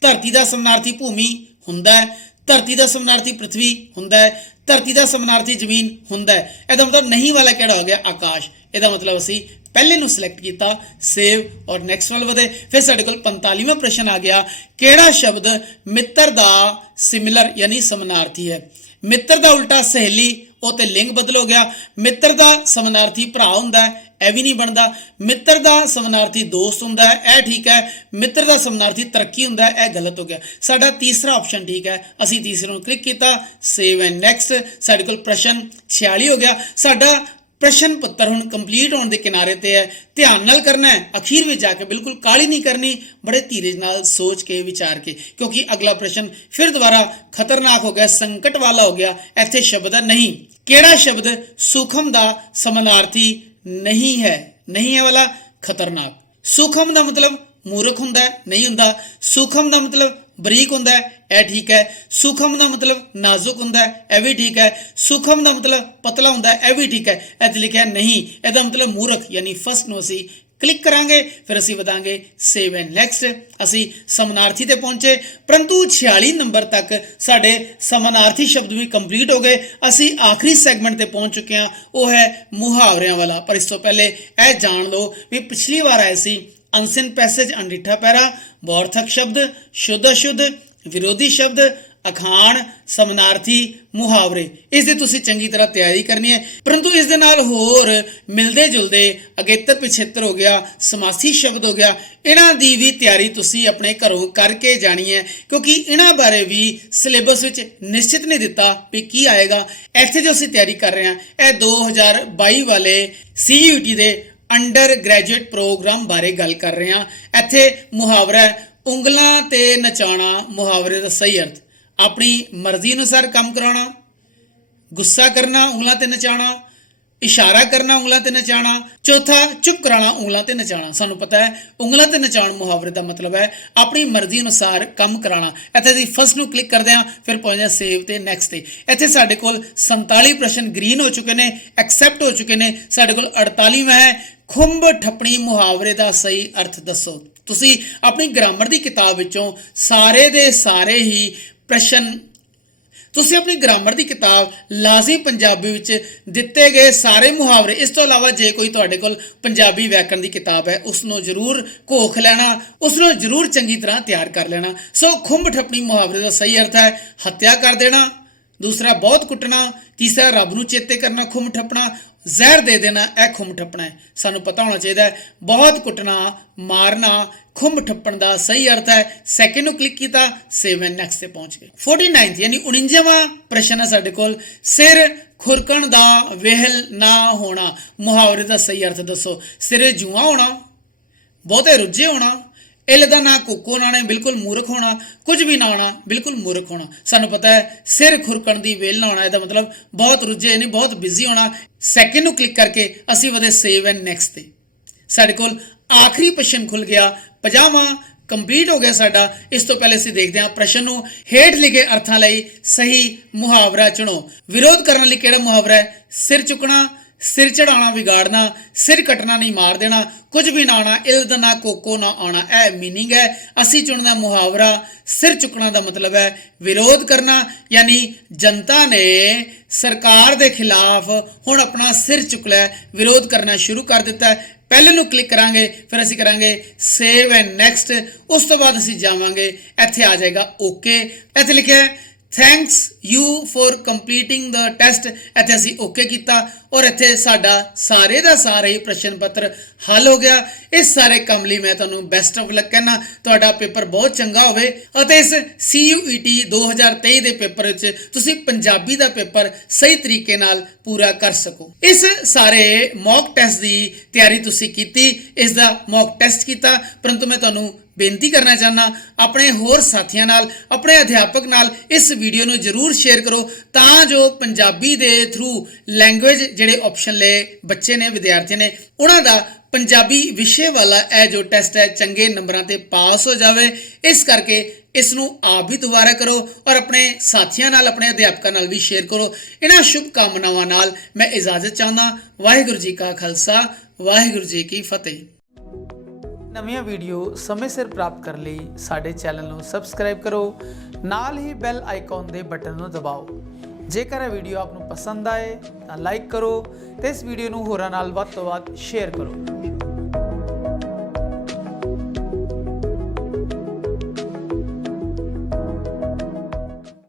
ਧਰਤੀ ਦਾ ਸਮਾਨਾਰਥੀ ਭੂਮੀ ਹੁੰਦਾ ਹੈ, ਧਰਤੀ ਦਾ ਸਮਾਨਾਰਥੀ ਪ੍ਰਿਥਵੀ ਹੁੰਦਾ ਹੈ, ਧਰਤੀ ਦਾ ਸਮਾਨਾਰਥੀ ਜ਼ਮੀਨ ਹੁੰਦਾ ਹੈ। ਇਹਦਾ ਮਤਲਬ ਨਹੀਂ ਵਾਲਾ ਕਿਹੜਾ ਹੋ ਗਿਆ? ਆਕਾਸ਼। ਇਹਦਾ ਮਤਲਬ ਅਸੀਂ ਪਹਿਲੇ ਨੂੰ ਸਿਲੈਕਟ ਕੀਤਾ, ਸੇਵ ਔਰ ਨੈਕਸਟ ਵੱਲ ਵਧੇ। ਫਿਰ ਸਾਡੇ ਕੋਲ 45ਵਾਂ ਪ੍ਰਸ਼ਨ ਆ ਗਿਆ, ਕਿਹੜਾ ਸ਼ਬਦ ਮਿੱਤਰ ਦਾ ਸਿਮਿਲਰ ਯਾਨੀ ਸਮਾਨਾਰਥੀ ਹੈ? ਮਿੱਤਰ ਦਾ ਉਲਟਾ ਸਹੇਲੀ, ਉਹ ਤੇ ਲਿੰਗ ਬਦਲ ਹੋ ਗਿਆ। ਮਿੱਤਰ ਦਾ ਸਮਾਨਾਰਥੀ ਭਰਾ ਹੁੰਦਾ ਹੈ, ਇਹ ਵੀ ਨਹੀਂ ਬਣਦਾ। ਮਿੱਤਰ ਦਾ ਸਮਾਨਾਰਥੀ ਦੋਸਤ ਹੁੰਦਾ ਹੈ, ਇਹ ਠੀਕ ਹੈ। ਮਿੱਤਰ ਦਾ ਸਮਾਨਾਰਥੀ ਤਰੱਕੀ ਹੁੰਦਾ ਹੈ, ਇਹ ਗਲਤ ਹੋ ਗਿਆ। ਸਾਡਾ ਤੀਸਰਾ ਆਪਸ਼ਨ ਠੀਕ ਹੈ। ਅਸੀਂ ਤੀਸਰੇ ਨੂੰ ਕਲਿੱਕ ਕੀਤਾ, ਸੇਵ ਐਂਡ ਨੈਕਸਟ। ਸਾਡੇ ਕੋਲ ਪ੍ਰਸ਼ਨ 46 ਹੋ ਗਿਆ। ਸਾਡਾ ਪ੍ਰਸ਼ਨ ਪੱਤਰ ਹੁਣ ਕੰਪਲੀਟ ਹੋਣ ਦੇ ਕਿਨਾਰੇ ਤੇ ਹੈ। ਧਿਆਨ ਨਾਲ ਕਰਨਾ ਹੈ, ਅਖੀਰ ਵਿੱਚ ਜਾ ਕੇ ਬਿਲਕੁਲ ਕਾਹਲੀ ਨਹੀਂ ਕਰਨੀ, ਬੜੇ ਧੀਰਜ ਨਾਲ ਸੋਚ ਕੇ ਵਿਚਾਰ ਕੇ, ਕਿਉਂਕਿ ਅਗਲਾ ਪ੍ਰਸ਼ਨ ਫਿਰ ਦੁਬਾਰਾ ਖਤਰਨਾਕ ਹੋ ਗਿਆ, ਸੰਕਟ ਵਾਲਾ ਹੋ ਗਿਆ। ਇੱਥੇ ਸ਼ਬਦ ਹੈ ਨਹੀਂ। ਕਿਹੜਾ ਸ਼ਬਦ ਸੂਖਮ ਦਾ ਸਮਾਨਾਰਥੀ ਨਹੀਂ ਹੈ? ਨਹੀਂ ਹੈ ਵਾਲਾ ਖਤਰਨਾਕ। ਸੂਖਮ ਦਾ ਮਤਲਬ ਮੂਰਖ ਹੁੰਦਾ ਹੈ, ਨਹੀਂ ਹੁੰਦਾ। ਸੂਖਮ ਦਾ ਮਤਲਬ ਬਰੀਕ ਹੁੰਦਾ ਹੈ, ਇਹ ਠੀਕ ਹੈ। ਸੂਖਮ ਦਾ ਮਤਲਬ ਨਾਜ਼ੁਕ ਹੁੰਦਾ ਹੈ, ਇਹ ਵੀ ਠੀਕ ਹੈ। ਸੂਖਮ ਦਾ ਮਤਲਬ ਪਤਲਾ ਹੁੰਦਾ ਹੈ, ਇਹ ਵੀ ਠੀਕ ਹੈ। ਇੱਥੇ ਲਿਖਿਆ ਨਹੀਂ, ਇਹਦਾ ਮਤਲਬ ਮੂਰਖ, ਯਾਨੀ ਫਸਟ ਨੂੰ ਅਸੀਂ ਕਲਿੱਕ ਕਰਾਂਗੇ। ਫਿਰ ਅਸੀਂ ਵਧਾਂਗੇ ਸੇਵ ਐਂਡ ਨੈਕਸਟ। ਅਸੀਂ ਸਮਾਨਾਰਥੀ ਤੇ ਪਹੁੰਚੇ, ਪਰੰਤੂ 46 ਨੰਬਰ ਤੱਕ ਸਾਡੇ ਸਮਾਨਾਰਥੀ ਸ਼ਬਦ ਵੀ ਕੰਪਲੀਟ ਹੋ ਗਏ। ਅਸੀਂ ਆਖਰੀ ਸੈਗਮੈਂਟ ਤੇ ਪਹੁੰਚ ਚੁੱਕੇ ਹਾਂ, ਉਹ ਹੈ ਮੁਹਾਵਰਿਆਂ ਵਾਲਾ। ਪਰ ਇਸ ਤੋਂ ਪਹਿਲੇ ਇਹ ਜਾਣ ਲਓ ਵੀ ਪਿਛਲੀ ਵਾਰ ਆਏ ਸੀ ਅਨਸਿਨ ਪੈਸੇਜ, ਅਣਡਿੱਠਾ ਪੈਰਾ, ਬੌਰਥਕ ਸ਼ਬਦ, ਸ਼ੁੱਧ ਅਸ਼ੁੱਧ, ਵਿਰੋਧੀ ਸ਼ਬਦ, ਅਖਾਣ, ਸਮਨਾਰਥੀ, ਮੁਹਾਵਰੇ, ਇਸ ਦੀ ਤੁਸੀਂ ਚੰਗੀ ਤਰ੍ਹਾਂ ਤਿਆਰੀ ਕਰਨੀ ਹੈ। ਪਰੰਤੂ ਇਸ ਦੇ ਨਾਲ ਹੋਰ ਮਿਲਦੇ ਜੁਲਦੇ ਅਗੇਤਰ ਪਿਛੇਤਰ ਹੋ ਗਿਆ, ਸਮਾਸੀ ਸ਼ਬਦ ਹੋ ਗਿਆ, ਇਹਨਾਂ ਦੀ ਵੀ ਤਿਆਰੀ ਤੁਸੀਂ ਆਪਣੇ ਘਰੋਂ ਕਰਕੇ ਜਾਣੀ ਹੈ, ਕਿਉਂਕਿ ਇਹਨਾਂ ਬਾਰੇ ਵੀ ਸਿਲੇਬਸ ਵਿੱਚ ਨਿਸ਼ਚਿਤ ਨਹੀਂ ਦਿੱਤਾ ਵੀ ਕੀ ਆਏਗਾ। ਇੱਥੇ ਜੋ ਅਸੀਂ ਤਿਆਰੀ ਕਰ ਰਹੇ ਹਾਂ ਇਹ 2022 ਵਾਲੇ CUET ਦੇ ਅੰਡਰ ਗ੍ਰੈਜੂਏਟ ਪ੍ਰੋਗਰਾਮ ਬਾਰੇ ਗੱਲ ਕਰ ਰਹੇ ਹਾਂ। ਇੱਥੇ ਮੁਹਾਵਰਾ ਹੈ, ਉਂਗਲਾਂ ਤੇ ਨਚਾਉਣਾ। ਮੁਹਾਵਰੇ ਦਾ ਸਹੀ ਅਰਥ ਆਪਣੀ ਮਰਜ਼ੀ ਅਨੁਸਾਰ ਕੰਮ ਕਰਾਉਣਾ, ਗੁੱਸਾ ਕਰਨਾ, ਉਂਗਲਾਂ ਤੇ ਨਚਾਉਣਾ, ਇਸ਼ਾਰਾ ਕਰਨਾ, ਉਂਗਲਾਂ ਤੇ ਨਚਾਉਣਾ। ਚੌਥਾ, ਚੁੱਪ ਕਰਾਉਣਾ, ਉਂਗਲਾਂ ਤੇ ਨਚਾਉਣਾ। ਸਾਨੂੰ ਪਤਾ ਹੈ ਉਂਗਲਾਂ ਤੇ ਨਚਾਉਣ ਮੁਹਾਵਰੇ ਦਾ ਮਤਲਬ ਹੈ ਆਪਣੀ ਮਰਜ਼ੀ ਅਨੁਸਾਰ ਕੰਮ ਕਰਾਉਣਾ। ਇੱਥੇ ਅਸੀਂ ਫਸਟ ਨੂੰ ਕਲਿੱਕ ਕਰਦੇ ਹਾਂ, ਫਿਰ ਪਹੁੰਚਦੇ ਹਾਂ ਸੇਵ ਤੇ ਨੈਕਸਟ ਤੇ। ਇੱਥੇ ਸਾਡੇ ਕੋਲ 47 ਪ੍ਰਸ਼ਨ ਗ੍ਰੀਨ ਹੋ ਚੁੱਕੇ ਨੇ, ਐਕਸੈਪਟ ਹੋ ਚੁੱਕੇ ਨੇ। ਸਾਡੇ ਕੋਲ 48ਵਾਂ ਹੈ, ਖੁੰਬ ਠੱਪਣੀ ਮੁਹਾਵਰੇ ਦਾ ਸਹੀ ਅਰਥ ਦੱਸੋ। ਤੁਸੀਂ ਆਪਣੀ ਗ੍ਰਾਮਰ ਦੀ ਕਿਤਾਬ ਵਿੱਚੋਂ ਸਾਰੇ ਦੇ ਸਾਰੇ ਹੀ ਪ੍ਰਸ਼ਨ, ਤੁਸੀਂ ਆਪਣੀ ਗ੍ਰਾਮਰ ਦੀ ਕਿਤਾਬ ਲਾਜ਼ਮੀ ਪੰਜਾਬੀ ਵਿੱਚ ਦਿੱਤੇ ਗਏ ਸਾਰੇ ਮੁਹਾਵਰੇ, ਇਸ ਤੋਂ ਇਲਾਵਾ ਜੇ ਕੋਈ ਤੁਹਾਡੇ ਕੋਲ ਪੰਜਾਬੀ ਵਿਆਕਰਣ ਦੀ ਕਿਤਾਬ ਹੈ ਉਸ ਨੂੰ ਜ਼ਰੂਰ ਘੋਖ ਲੈਣਾ, ਉਸ ਨੂੰ ਜ਼ਰੂਰ ਚੰਗੀ ਤਰ੍ਹਾਂ ਤਿਆਰ ਕਰ ਲੈਣਾ। ਸੋ ਖੁੰਬ ਠੱਪਣੀ ਮੁਹਾਵਰੇ ਦਾ ਸਹੀ ਅਰਥ ਹੈ ਹੱਤਿਆ ਕਰ ਦੇਣਾ, ਦੂਸਰਾ ਬਹੁਤ ਕੁੱਟਣਾ, ਤੀਸਰਾ ਰੱਬ ਨੂੰ ਚੇਤੇ ਕਰਨਾ ਖੁੰਬ ਠੱਪਣਾ, ਜ਼ਹਿਰ ਦੇ ਦੇਣਾ ਇਹ ਖੁੰਬ ਠੱਪਣਾ ਹੈ। ਸਾਨੂੰ ਪਤਾ ਹੋਣਾ ਚਾਹੀਦਾ ਹੈ ਬਹੁਤ ਕੁੱਟਣਾ, ਮਾਰਨਾ ਖੁੰਬ ਠੱਪਣ ਦਾ ਸਹੀ ਅਰਥ ਹੈ। ਸੈਕਿੰਡ ਨੂੰ ਕਲਿੱਕ ਕੀਤਾ, ਸੇਵ ਐਂਡ ਨੈਕਸਟ ਤੇ ਪਹੁੰਚ ਗਏ। 49th ਯਾਨੀ 49ਵਾਂ ਪ੍ਰਸ਼ਨ ਹੈ ਸਾਡੇ ਕੋਲ, ਸਿਰ ਖੁਰਕਣ ਦਾ ਵੇਹਲ ਨਾ ਹੋਣਾ। ਮੁਹਾਵਰੇ ਦਾ ਸਹੀ ਅਰਥ ਦੱਸੋ। ਸਿਰੇ ਜੂਆ ਹੋਣਾ, ਬਹੁਤੇ ਰੁੱਝੇ ਹੋਣਾ, ਇੱਲ ਦਾ ਨਾ ਕੋਕੋ ਨਾ, ਬਿਲਕੁਲ ਮੂਰਖ ਹੋਣਾ, ਕੁਝ ਵੀ ਨਾ ਆਉਣਾ, ਬਿਲਕੁਲ ਮੂਰਖ ਹੋਣਾ। ਸਾਨੂੰ ਪਤਾ ਹੈ ਸਿਰ ਖੁਰਕਣ ਦੀ ਵੇਲ ਨਾ ਹੋਣਾ, ਇਹਦਾ ਮਤਲਬ ਬਹੁਤ ਰੁੱਝੇ ਨਹੀਂ, ਬਹੁਤ ਬਿਜ਼ੀ ਹੋਣਾ। ਸੈਕਿੰਡ ਨੂੰ ਕਲਿੱਕ ਕਰਕੇ ਅਸੀਂ ਵਧੇ ਸੇਵ ਐਂਡ ਨੈਕਸਟ ਤੇ। ਸਾਡੇ ਕੋਲ ਆਖਰੀ ਪ੍ਰਸ਼ਨ ਖੁੱਲ ਗਿਆ, 50ਵਾਂ ਕੰਪਲੀਟ ਹੋ ਗਿਆ ਸਾਡਾ। ਇਸ ਤੋਂ ਪਹਿਲੇ ਅਸੀਂ ਦੇਖਦੇ ਹਾਂ ਪ੍ਰਸ਼ਨ ਨੂੰ। ਹੇਠ ਲਿਖੇ ਅਰਥਾਂ ਲਈ ਸਹੀ ਮੁਹਾਵਰਾ ਚੁਣੋ। ਵਿਰੋਧ ਕਰਨ ਲਈ ਕਿਹੜਾ ਮੁਹਾਵਰਾ ਹੈ? ਸਿਰ ਚੁੱਕਣਾ, ਸਿਰ ਚੜਾਉਣਾ, ਵਿਗਾੜਨਾ, ਸਿਰ ਕੱਟਣਾ ਨਹੀਂ ਮਾਰ ਦੇਣਾ, ਕੁਝ ਵੀ ਨਾ ਆਉਣਾ, ਇਲਦ ਨਾ ਕੋਕੋ ਨਾ ਆਉਣਾ, ਇਹ ਮੀਨਿੰਗ ਹੈ। ਅਸੀਂ ਚੁਣਨਾ ਮੁਹਾਵਰਾ ਸਿਰ ਚੁੱਕਣਾ ਦਾ ਮਤਲਬ ਹੈ ਵਿਰੋਧ ਕਰਨਾ, ਯਾਨੀ ਜਨਤਾ ਨੇ ਸਰਕਾਰ ਦੇ ਖਿਲਾਫ ਹੁਣ ਆਪਣਾ ਸਿਰ ਚੁੱਕ ਲਿਆ, ਵਿਰੋਧ ਕਰਨਾ ਸ਼ੁਰੂ ਕਰ ਦਿੱਤਾ ਹੈ। ਪਹਿਲੇ ਨੂੰ ਕਲਿੱਕ ਕਰਾਂਗੇ, ਫਿਰ ਅਸੀਂ ਕਰਾਂਗੇ ਸੇਵ ਐਂਡ ਨੈਕਸਟ। ਉਸ ਤੋਂ ਬਾਅਦ ਅਸੀਂ ਜਾਵਾਂਗੇ, ਇੱਥੇ ਆ ਜਾਏਗਾ ਓਕੇ। ਇੱਥੇ ਲਿਖਿਆ ਹੈ thanks you for ਕੰਪਲੀਟਿੰਗ the test. ਇੱਥੇ ਅਸੀਂ ਓਕੇ ਕੀਤਾ ਔਰ ਇੱਥੇ ਸਾਡਾ ਸਾਰੇ ਦਾ ਸਾਰੇ ਹੀ ਪ੍ਰਸ਼ਨ ਪੱਤਰ ਹੱਲ ਹੋ ਗਿਆ। ਇਸ ਸਾਰੇ ਕੰਮ ਲਈ ਮੈਂ ਤੁਹਾਨੂੰ ਬੈਸਟ ਆਫ ਲੱਕ ਕਹਿਣਾ। ਤੁਹਾਡਾ ਪੇਪਰ ਬਹੁਤ ਚੰਗਾ ਹੋਵੇ ਅਤੇ ਇਸ CUET 2023 ਦੇ ਪੇਪਰ ਵਿੱਚ ਤੁਸੀਂ ਪੰਜਾਬੀ ਦਾ ਪੇਪਰ ਸਹੀ ਤਰੀਕੇ ਨਾਲ ਪੂਰਾ ਕਰ ਸਕੋ। ਇਸ ਸਾਰੇ ਮੌਕ ਟੈਸਟ ਦੀ ਤਿਆਰੀ ਤੁਸੀਂ ਕੀਤੀ, ਇਸ ਦਾ ਮੌਕ ਟੈਸਟ ਕੀਤਾ, ਪਰੰਤੂ ਮੈਂ ਤੁਹਾਨੂੰ ਬੇਨਤੀ ਕਰਨਾ ਚਾਹੁੰਦਾ ਆਪਣੇ ਹੋਰ ਸਾਥੀਆਂ ਨਾਲ, ਆਪਣੇ ਅਧਿਆਪਕ ਨਾਲ ਇਸ ਵੀਡੀਓ ਨੂੰ ਜ਼ਰੂਰ ਸ਼ੇਅਰ ਕਰੋ ਤਾਂ ਜੋ ਪੰਜਾਬੀ ਦੇ ਥਰੂ ਲੈਂਗੁਏਜ ਜਿਹੜੇ ਆਪਸ਼ਨ ਲਏ ਬੱਚੇ ਨੇ, ਵਿਦਿਆਰਥੀ ਨੇ, ਉਹਨਾਂ ਦਾ ਪੰਜਾਬੀ ਵਿਸ਼ੇ ਵਾਲਾ ਇਹ ਜੋ ਟੈਸਟ ਹੈ ਚੰਗੇ ਨੰਬਰਾਂ ਤੇ ਪਾਸ ਹੋ ਜਾਵੇ। ਇਸ ਕਰਕੇ ਇਸ ਨੂੰ ਆਪ ਵੀ ਦੁਬਾਰਾ ਕਰੋ ਔਰ ਆਪਣੇ ਸਾਥੀਆਂ ਨਾਲ, ਆਪਣੇ ਅਧਿਆਪਕਾਂ ਨਾਲ ਵੀ ਸ਼ੇਅਰ ਕਰੋ। ਇਹਨਾਂ ਸ਼ੁਭ ਕਾਮਨਾਵਾਂ ਨਾਲ ਮੈਂ ਇਜਾਜ਼ਤ ਚਾਹੁੰਦਾ। ਵਾਹਿਗੁਰੂ ਜੀ ਕਾ ਖਾਲਸਾ, ਵਾਹਿਗੁਰੂ ਜੀ ਕੀ ਫਤਿਹ। ਨਵੀਆਂ ਵੀਡੀਓ ਸਮੇਂ ਸਿਰ ਪ੍ਰਾਪਤ ਕਰਨ ਲਈ ਸਾਡੇ ਚੈਨਲ ਨੂੰ ਸਬਸਕ੍ਰਾਈਬ ਕਰੋ, ਨਾਲ ਹੀ ਬੈਲ ਆਈਕਨ ਦੇ ਬਟਨ ਨੂੰ ਦਬਾਓ। ਜੇਕਰ ਇਹ ਵੀਡੀਓ ਆਪ ਨੂੰ ਪਸੰਦ ਆਏ ਤਾਂ ਲਾਈਕ ਕਰੋ ਤੇ ਇਸ ਵੀਡੀਓ ਨੂੰ ਹੋਰਾਂ ਨਾਲ ਵੱਧ ਤੋਂ ਵੱਧ ਸ਼ੇਅਰ ਕਰੋ।